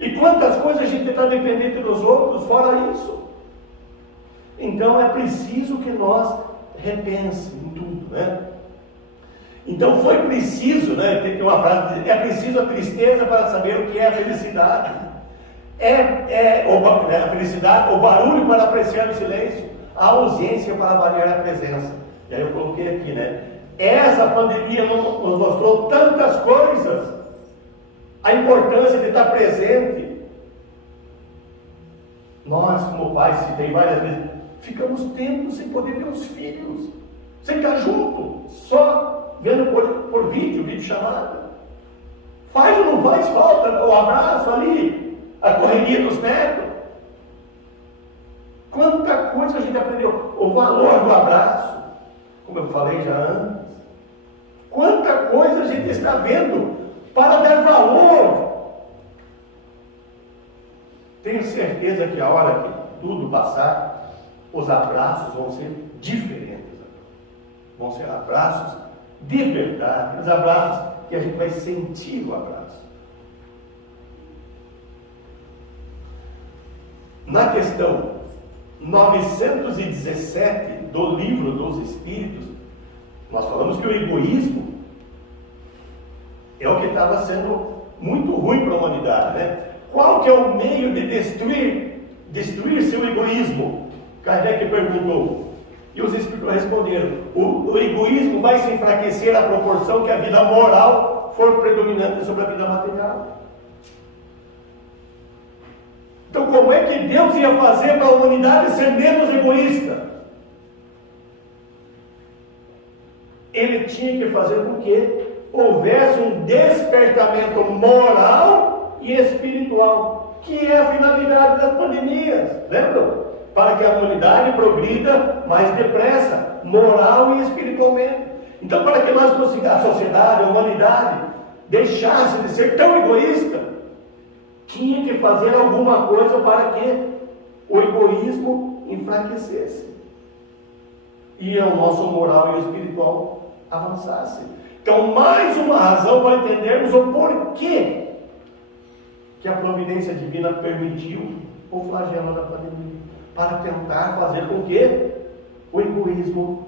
E quantas coisas a gente está dependente dos outros, fora isso. Então é preciso que nós repensemos em tudo, Então foi preciso, tem uma frase, é preciso a tristeza para saber o que é a felicidade. A felicidade, o barulho para apreciar o silêncio, a ausência para avaliar a presença. E aí eu coloquei aqui, Essa pandemia nos mostrou tantas coisas, a importância de estar presente. Nós, como pais, citei várias vezes, ficamos tempos sem poder ver os filhos, sem estar junto, só vendo por vídeo chamada. Faz ou não faz falta o abraço ali, a correria dos netos? Quanta coisa a gente aprendeu, o valor do abraço, como eu falei já antes. Quanta coisa a gente está vendo para dar valor. Tenho certeza que a hora que tudo passar, os abraços vão ser diferentes. Vão ser abraços de verdade, os abraços que a gente vai sentir o abraço. Na questão 917 do Livro dos Espíritos, nós falamos que o egoísmo é o que estava sendo muito ruim para a humanidade, Qual que é o meio de destruir seu egoísmo? Kardec perguntou, e os espíritos responderam, o egoísmo vai se enfraquecer à proporção que a vida moral for predominante sobre a vida material. Então como é que Deus ia fazer para a humanidade ser menos egoísta? Ele tinha que fazer com que houvesse um despertamento moral e espiritual, que é a finalidade das pandemias, lembram? Para que a humanidade progrida mais depressa, moral e espiritualmente. Então, para que nós consigamos, a sociedade, a humanidade, deixasse de ser tão egoísta, tinha que fazer alguma coisa para que o egoísmo enfraquecesse e o nosso moral e espiritual avançasse. Então, mais uma razão para entendermos o porquê que a providência divina permitiu o flagelo da pandemia, para tentar fazer com que o egoísmo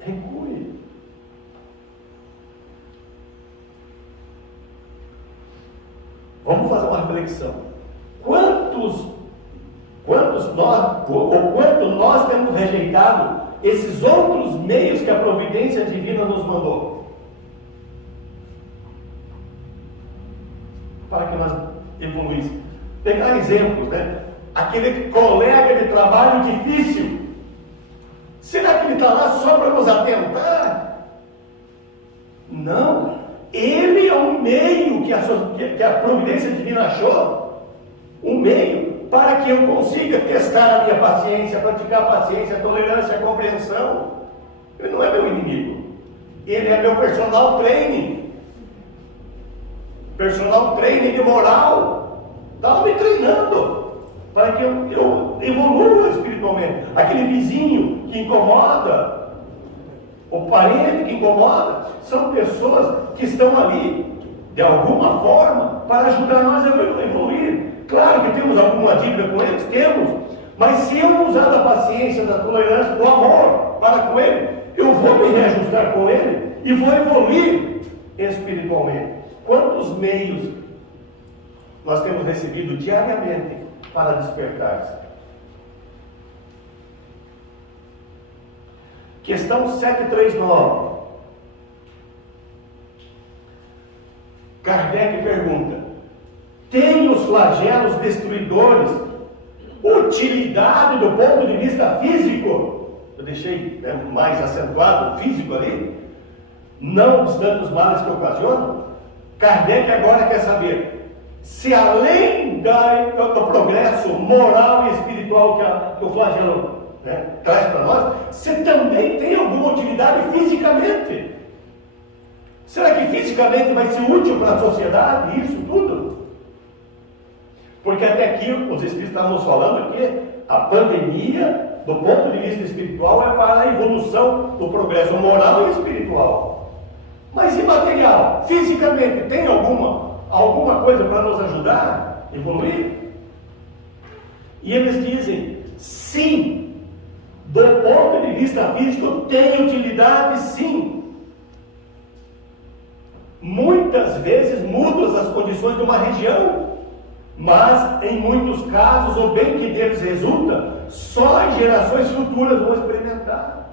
recue. Vamos fazer uma reflexão. Quantos quanto nós temos rejeitado esses outros meios que a providência divina nos mandou, para que nós evoluíssemos. Pegar exemplos, né? Aquele colega de trabalho difícil, será que ele está lá só para nos atentar? Não, ele é um meio que a providência divina achou, um meio para que eu consiga testar a minha paciência, praticar a paciência, a tolerância, a compreensão. Ele não é meu inimigo, ele é meu personal training de moral, está me treinando para que eu evolua espiritualmente. Aquele vizinho que incomoda, o parente que incomoda, são pessoas que estão ali de alguma forma para ajudar nós a evoluir. Claro que temos alguma dívida com eles, temos, mas se eu usar da paciência, da tolerância, do amor para com ele, eu vou me reajustar com ele e vou evoluir espiritualmente. Quantos meios nós temos recebido diariamente para despertar-se? Questão 739. Kardec pergunta: tem os flagelos destruidores utilidade do ponto de vista físico? Eu deixei mais acentuado o físico ali. Não obstante os males que ocasionam. Kardec agora quer saber se além do progresso moral e espiritual que o flagelo traz para nós, se também tem alguma utilidade fisicamente. Será que fisicamente vai ser útil para a sociedade isso tudo? Porque até aqui os Espíritos estavam nos falando que a pandemia, do ponto de vista espiritual, é para a evolução do progresso moral e espiritual. Mas imaterial, fisicamente, tem alguma coisa para nos ajudar a evoluir? E eles dizem, sim, do ponto de vista físico, tem utilidade sim. Muitas vezes mudam as condições de uma região, mas em muitos casos o bem que deles resulta, só as gerações futuras vão experimentar.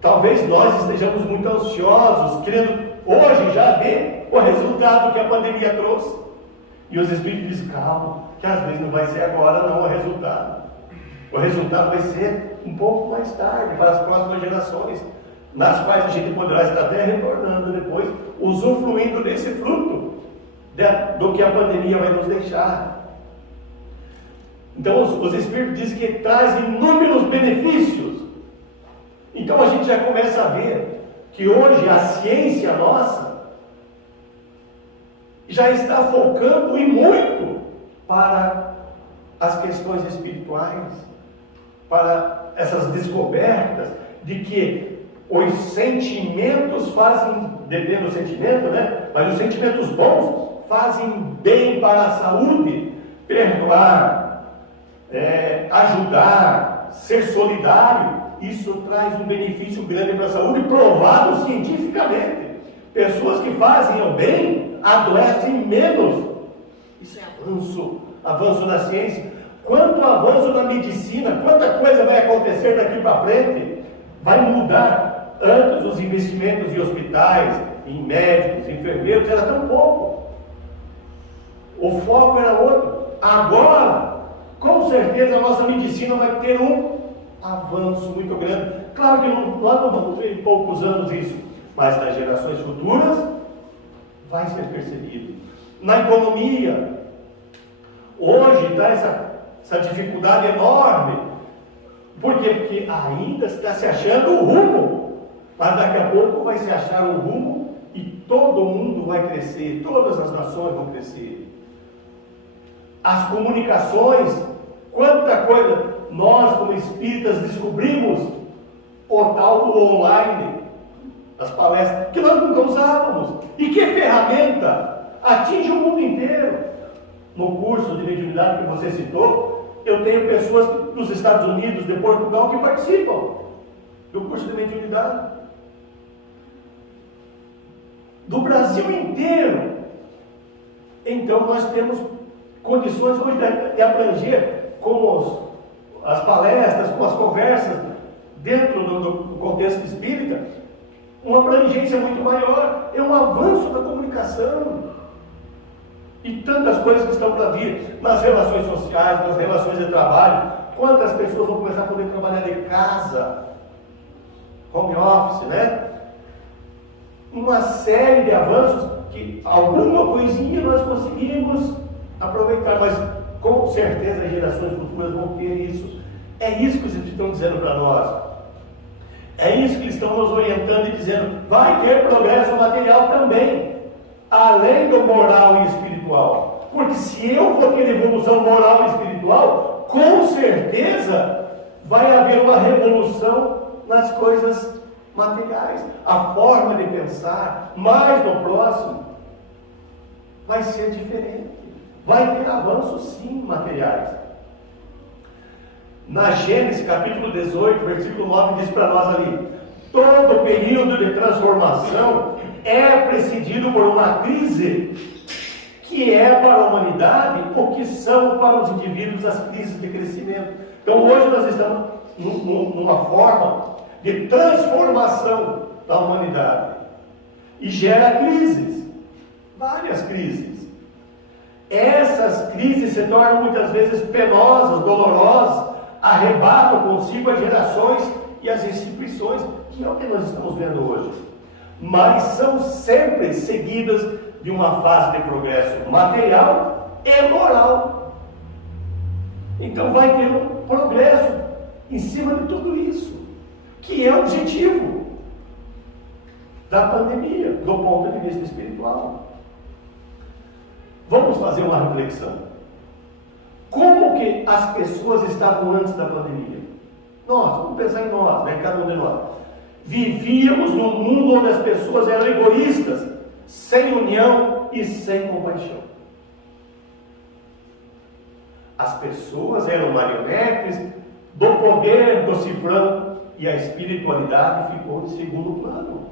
Talvez nós estejamos muito ansiosos, querendo hoje já ver o resultado que a pandemia trouxe. E os Espíritos dizem, calma, que às vezes não vai ser agora não o resultado. O resultado vai ser um pouco mais tarde, para as próximas gerações, nas quais a gente poderá estar até retornando depois, usufruindo desse fruto do que a pandemia vai nos deixar. Então os Espíritos dizem que traz inúmeros benefícios. Então a gente já começa a ver que hoje a ciência nossa já está focando e muito para as questões espirituais, para essas descobertas de que os sentimentos fazem, depende do sentimento, mas os sentimentos bons fazem bem para a saúde, perdoar, ajudar, ser solidário. Isso traz um benefício grande para a saúde, provado cientificamente. Pessoas que fazem o bem adoecem menos. Isso é avanço na ciência. Quanto avanço na medicina, quanta coisa vai acontecer daqui para frente. Vai mudar. Antes os investimentos em hospitais, em médicos, enfermeiros, era tão pouco. O foco era outro. Agora, com certeza a nossa medicina vai ter um avanço muito grande. Claro que nós não vamos ver em poucos anos isso, mas nas gerações futuras vai ser percebido. Na economia, hoje está essa dificuldade enorme. Por quê? Porque ainda está se achando o rumo, mas daqui a pouco vai se achar o rumo e todo mundo vai crescer, todas as nações vão crescer. As comunicações, quanta coisa nós como espíritas descobrimos, o tal do online, as palestras, que nós nunca usávamos. E que ferramenta atinge o mundo inteiro. No curso de mediunidade que você citou, eu tenho pessoas dos Estados Unidos, de Portugal, que participam do curso de mediunidade. Do Brasil inteiro. Então nós temos condições hoje de abranger com as palestras, com as conversas, dentro do contexto espírita, uma abrangência muito maior. É um avanço da comunicação. E tantas coisas que estão para vir, nas relações sociais, nas relações de trabalho. Quantas pessoas vão começar a poder trabalhar de casa, home office, né? Uma série de avanços que alguma coisinha nós conseguimos aproveitar, mas com certeza as gerações futuras vão ter isso. É isso que eles estão dizendo para nós. É isso que eles estão nos orientando e dizendo: vai ter progresso material também, além do moral e espiritual. Porque se eu vou ter evolução moral e espiritual, com certeza vai haver uma revolução nas coisas materiais. A forma de pensar mais no próximo vai ser diferente. Vai ter avanços sim materiais. Na Gênesis capítulo 18, versículo 9, diz para nós ali: todo período de transformação é precedido por uma crise, que é para a humanidade o que são para os indivíduos as crises de crescimento. Então hoje nós estamos numa forma de transformação da humanidade, e gera crises, várias crises. Essas crises se tornam muitas vezes penosas, dolorosas, arrebatam consigo as gerações e as instituições, que é o que nós estamos vendo hoje, mas são sempre seguidas de uma fase de progresso material e moral. Então vai ter um progresso em cima de tudo isso, que é o objetivo da pandemia, do ponto de vista espiritual. Vamos fazer uma reflexão. Como que as pessoas estavam antes da pandemia? Nós, vamos pensar em nós, né? Cada um de nós. Vivíamos num mundo onde as pessoas eram egoístas, sem união e sem compaixão. As pessoas eram marionetes do poder do cifrão, e a espiritualidade ficou em segundo plano.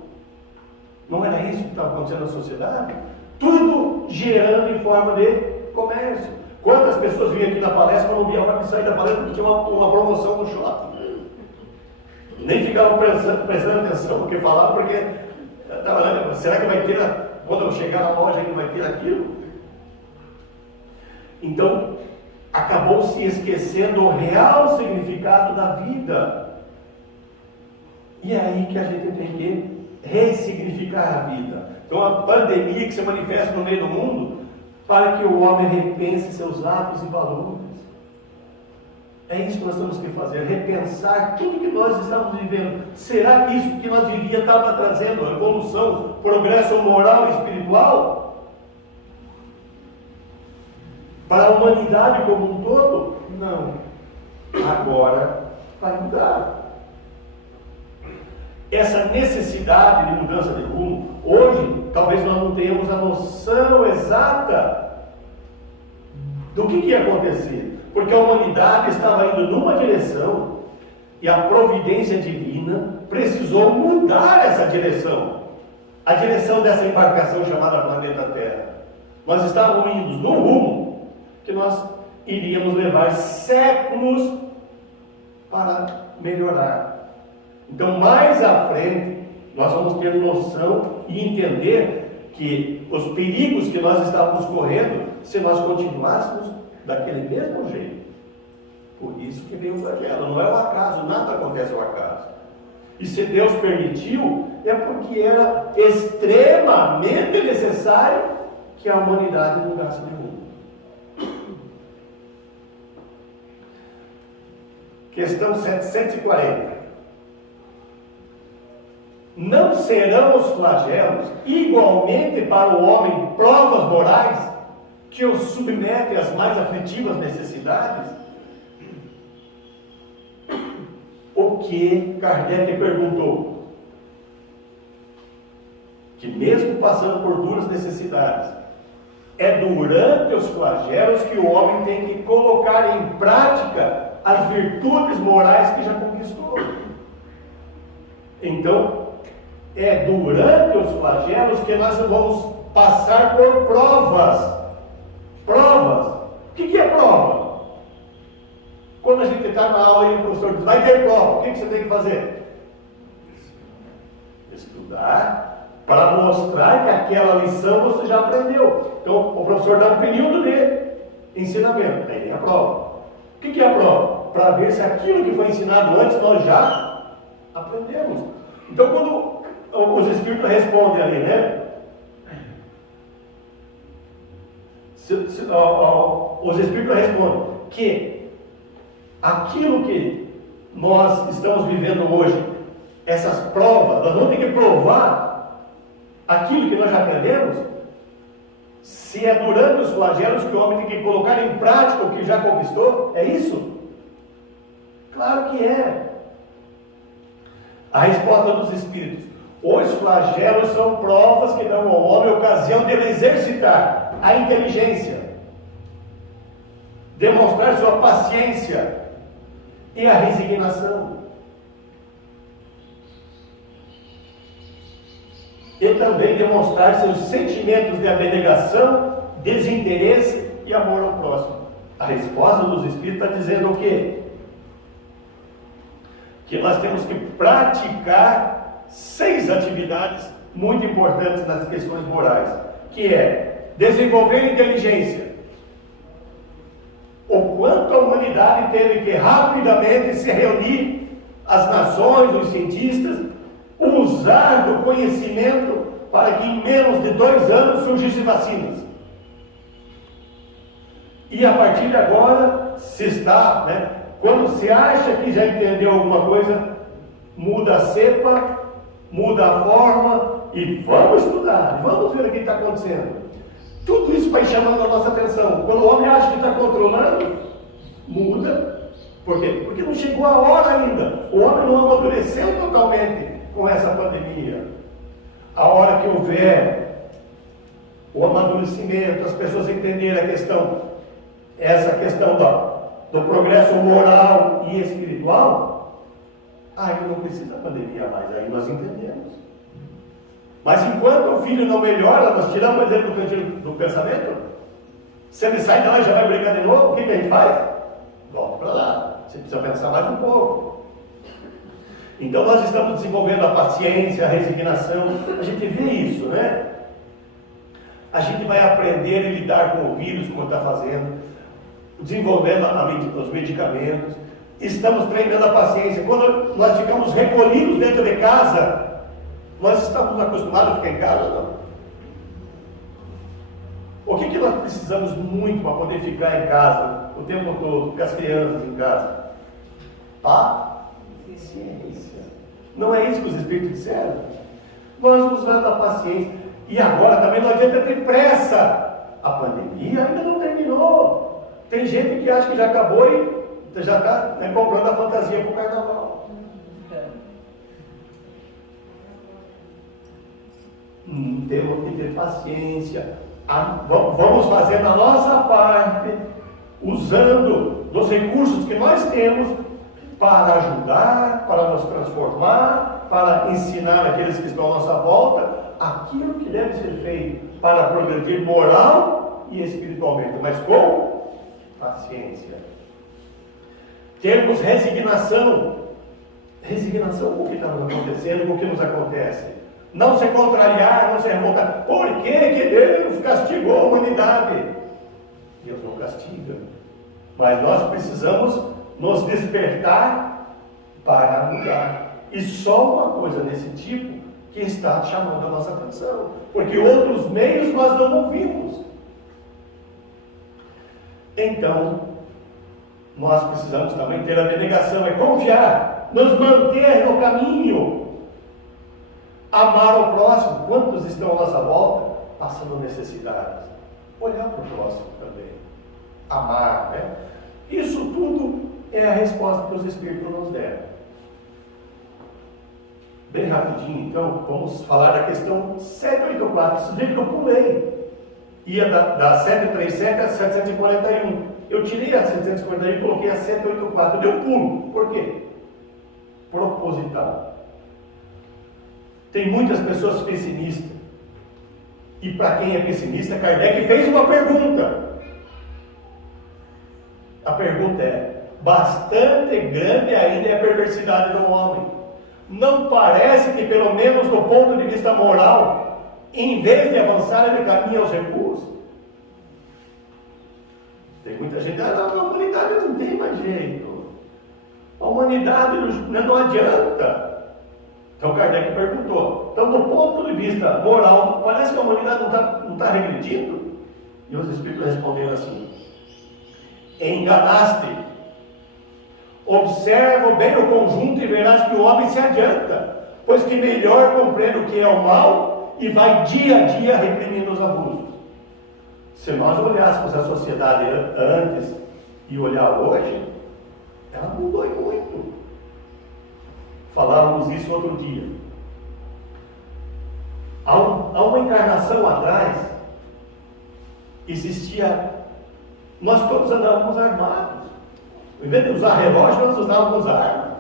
Não era isso que estava acontecendo na sociedade? Tudo gerando em forma de comércio. Quantas pessoas vinham aqui na palestra, mas não vinham a hora de sair da palestra porque tinha uma promoção no shopping? Nem ficavam prestando atenção no que falavam, porque estava lá, será que vai ter, quando eu chegar na loja, ainda vai ter aquilo? Então, acabou se esquecendo o real significado da vida. E é aí que a gente tem que ressignificar a vida. Então, a pandemia que se manifesta no meio do mundo, para que o homem repense seus hábitos e valores. É isso que nós temos que fazer, repensar tudo que nós estamos vivendo. Será que isso que nós vivíamos estava trazendo evolução, progresso moral e espiritual para a humanidade como um todo? Não. Agora vai mudar. Essa necessidade de mudança de rumo, hoje, talvez nós não tenhamos a noção exata do que ia acontecer, porque a humanidade estava indo numa direção e a providência divina precisou mudar essa direção, a direção dessa embarcação chamada planeta Terra. Nós estávamos indo num rumo que nós iríamos levar séculos para melhorar. Então, mais à frente, nós vamos ter noção e entender que os perigos que nós estávamos correndo, se nós continuássemos daquele mesmo jeito. Por isso que veio o flagelo, não é o acaso, nada acontece ao acaso. E se Deus permitiu, é porque era extremamente necessário que a humanidade mudasse de mundo. Questão 740. Não serão os flagelos igualmente para o homem provas morais que o submetem às mais aflitivas necessidades? O que Kardec perguntou? Que mesmo passando por duras necessidades, é durante os flagelos que o homem tem que colocar em prática as virtudes morais que já conquistou. Então, é durante os flagelos que nós vamos passar por provas. Provas. O que é prova? gente está na aula e o professor diz, vai ter prova, o que você tem que fazer? Estudar para mostrar que aquela lição você já aprendeu. Então, o professor dá um período de ensinamento, aí vem a prova. O que é a prova? Para ver se aquilo que foi ensinado antes nós já aprendemos. Então, quando os Espíritos respondem ali, né? Os Espíritos respondem que aquilo que nós estamos vivendo hoje, essas provas, nós vamos ter que provar aquilo que nós já aprendemos. Se é durante os flagelos que o homem tem que colocar em prática o que já conquistou, é isso? Claro que é. A resposta dos Espíritos: os flagelos são provas que dão ao homem a ocasião de ele exercitar a inteligência, demonstrar sua paciência e a resignação, e também demonstrar seus sentimentos de abnegação, desinteresse e amor ao próximo. A resposta dos Espíritos está dizendo o quê? Que nós temos que praticar 6 atividades muito importantes nas questões morais, que é desenvolver inteligência. O quanto a humanidade teve que rapidamente se reunir, as nações, os cientistas, usar do conhecimento para que em menos de 2 anos surgissem vacinas. E a partir de agora, se está, quando se acha que já entendeu alguma coisa, muda a cepa, muda a forma e vamos estudar, vamos ver o que está acontecendo. Tudo isso vai chamando a nossa atenção. Quando o homem acha que está controlando, muda. Por quê? Porque não chegou a hora ainda. O homem não amadureceu totalmente com essa pandemia. A hora que houver o amadurecimento, as pessoas entenderem a questão, essa questão do progresso moral e espiritual, aí não precisa pandemia mais, aí nós entendemos. Mas enquanto o filho não melhora, nós tiramos ele do cantinho do pensamento. Se ele sai de lá e já vai brigar de novo, o que a gente faz? Volta para lá. Você precisa pensar mais um pouco. Então nós estamos desenvolvendo a paciência, a resignação. A gente vê isso, né? A gente vai aprender a lidar com o vírus, como está fazendo, desenvolvendo os medicamentos. Estamos treinando a paciência. Quando nós ficamos recolhidos dentro de casa, nós estamos acostumados a ficar em casa, não? O que nós precisamos muito para poder ficar em casa o tempo todo, com as crianças em casa? Paciência. Não é isso que os Espíritos disseram? Nós usando a paciência. E agora também não adianta ter pressa. A pandemia ainda não terminou. Tem gente que acha que já acabou e já está comprando a fantasia para o carnaval. Temos que ter paciência. Vamos fazendo a nossa parte, usando dos recursos que nós temos para ajudar, para nos transformar, para ensinar aqueles que estão à nossa volta aquilo que deve ser feito para progredir moral e espiritualmente, mas com paciência. Termos resignação. Resignação com o que está acontecendo, com o que nos acontece. Não se contrariar, não se revoltar. Por que Deus castigou a humanidade? Deus não castiga. Mas nós precisamos nos despertar para mudar. E só uma coisa desse tipo que está chamando a nossa atenção. Porque outros meios nós não ouvimos. Então, nós precisamos também ter a abnegação, é confiar, nos manter no caminho. Amar o próximo. Quantos estão à nossa volta passando necessidades? Olhar para o próximo também. Amar, né? Isso tudo é a resposta que os Espíritos nos deram. Bem rapidinho, então, vamos falar da questão 784. Isso dele que eu pulei. Ia da 737 a 741. Eu tirei a 741 e coloquei a 784. Deu pulo. Por quê? Proposital. Tem muitas pessoas pessimistas. E para quem é pessimista, Kardec fez uma pergunta. A pergunta é: bastante grande ainda é a perversidade do homem. Não parece que, pelo menos do ponto de vista moral, em vez de avançar, ele caminha aos recursos? Tem muita gente, a humanidade não tem mais jeito. A humanidade não adianta. Então Kardec perguntou, então do ponto de vista moral, parece que a humanidade não está regredindo? E os Espíritos responderam assim: enganaste. Observa bem o conjunto e verás que o homem se adianta, pois que melhor compreende o que é o mal e vai dia a dia reprimindo os abusos. Se nós olhássemos a sociedade antes e olhar hoje, ela mudou muito. Falávamos isso outro dia. Há uma encarnação atrás, existia, nós todos andávamos armados. Em vez de usar relógio, nós usávamos armas.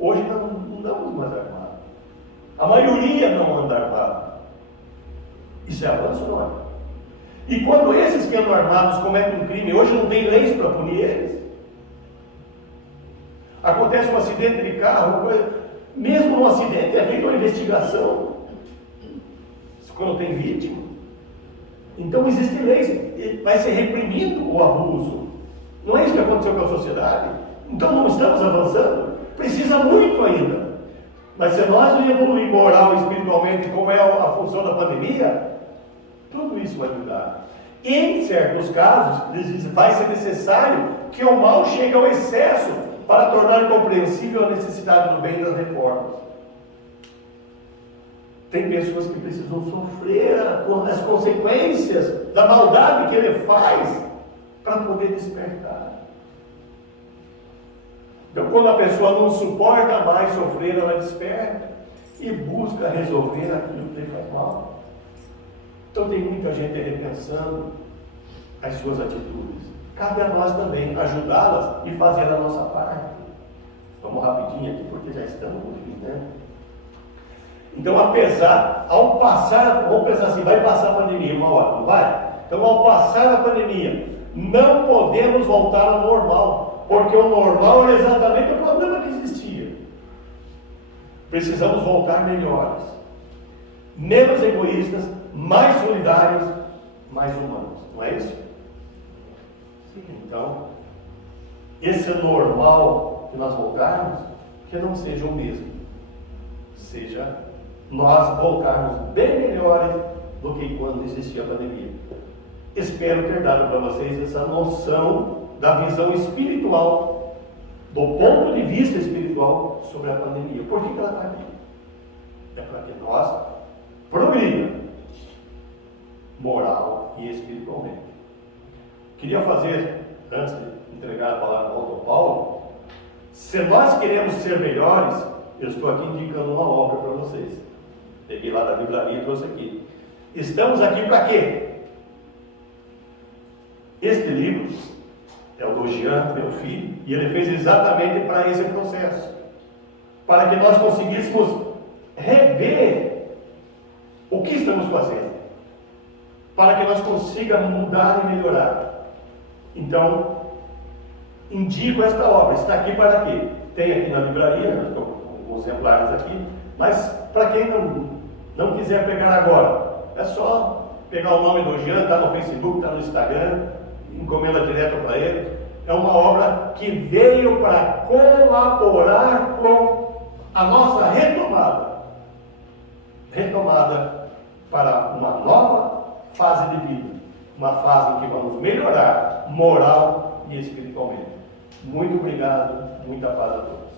Hoje nós não andamos mais armados. A maioria não anda armado. Isso é avanço, não é? E quando esses que andam armados cometem um crime, hoje não tem leis para punir eles. Acontece um acidente de carro, mesmo no acidente é feita uma investigação, quando tem vítima. Então existem leis, vai ser reprimido o abuso. Não é isso que aconteceu com a sociedade? Então não estamos avançando? Precisa muito ainda. Mas se nós não evoluir moral e espiritualmente, como é a função da pandemia, tudo isso vai mudar. E em certos casos, vai ser necessário que o mal chegue ao excesso para tornar compreensível a necessidade do bem e das reformas. Tem pessoas que precisam sofrer as consequências da maldade que ele faz para poder despertar. Então, quando a pessoa não suporta mais sofrer, ela desperta e busca resolver aquilo que lhe faz mal. Então, tem muita gente repensando as suas atitudes. Cabe a nós também ajudá-las e fazer a nossa parte. Vamos rapidinho aqui, porque já estamos no fim, né? Então, ao passar, vamos pensar assim, vai passar a pandemia, uma hora, não vai? Então, ao passar a pandemia, não podemos voltar ao normal, porque o normal era exatamente o problema que existia. Precisamos voltar melhores, menos egoístas, mais solidários, mais humanos, não é isso? Então, esse normal que nós voltarmos, que não seja o mesmo, seja nós voltarmos bem melhores do que quando existia a pandemia. Espero ter dado para vocês essa noção da visão espiritual, do ponto de vista espiritual sobre a pandemia. Por que ela está aqui? É para que nós progridamos moral e espiritualmente. Queria fazer, antes de entregar a palavra ao Paulo, se nós queremos ser melhores, eu estou aqui indicando uma obra para vocês. Peguei lá da livraria e trouxe aqui. Estamos aqui para quê? Este livro é o do Jean, meu filho, e ele fez exatamente para esse processo. Para que nós conseguíssemos rever o que estamos fazendo. Para que nós consigamos mudar e melhorar. Então, indico esta obra. Está aqui para quê? Tem aqui na livraria, nós estamos com exemplares aqui, mas para quem não quiser pegar agora, é só pegar o nome do Jean, está no Facebook, está no Instagram, encomenda direto para ele. É uma obra que veio para colaborar com a nossa retomada para uma nova fase de vida, uma fase em que vamos melhorar moral e espiritualmente. Muito obrigado, muita paz a todos.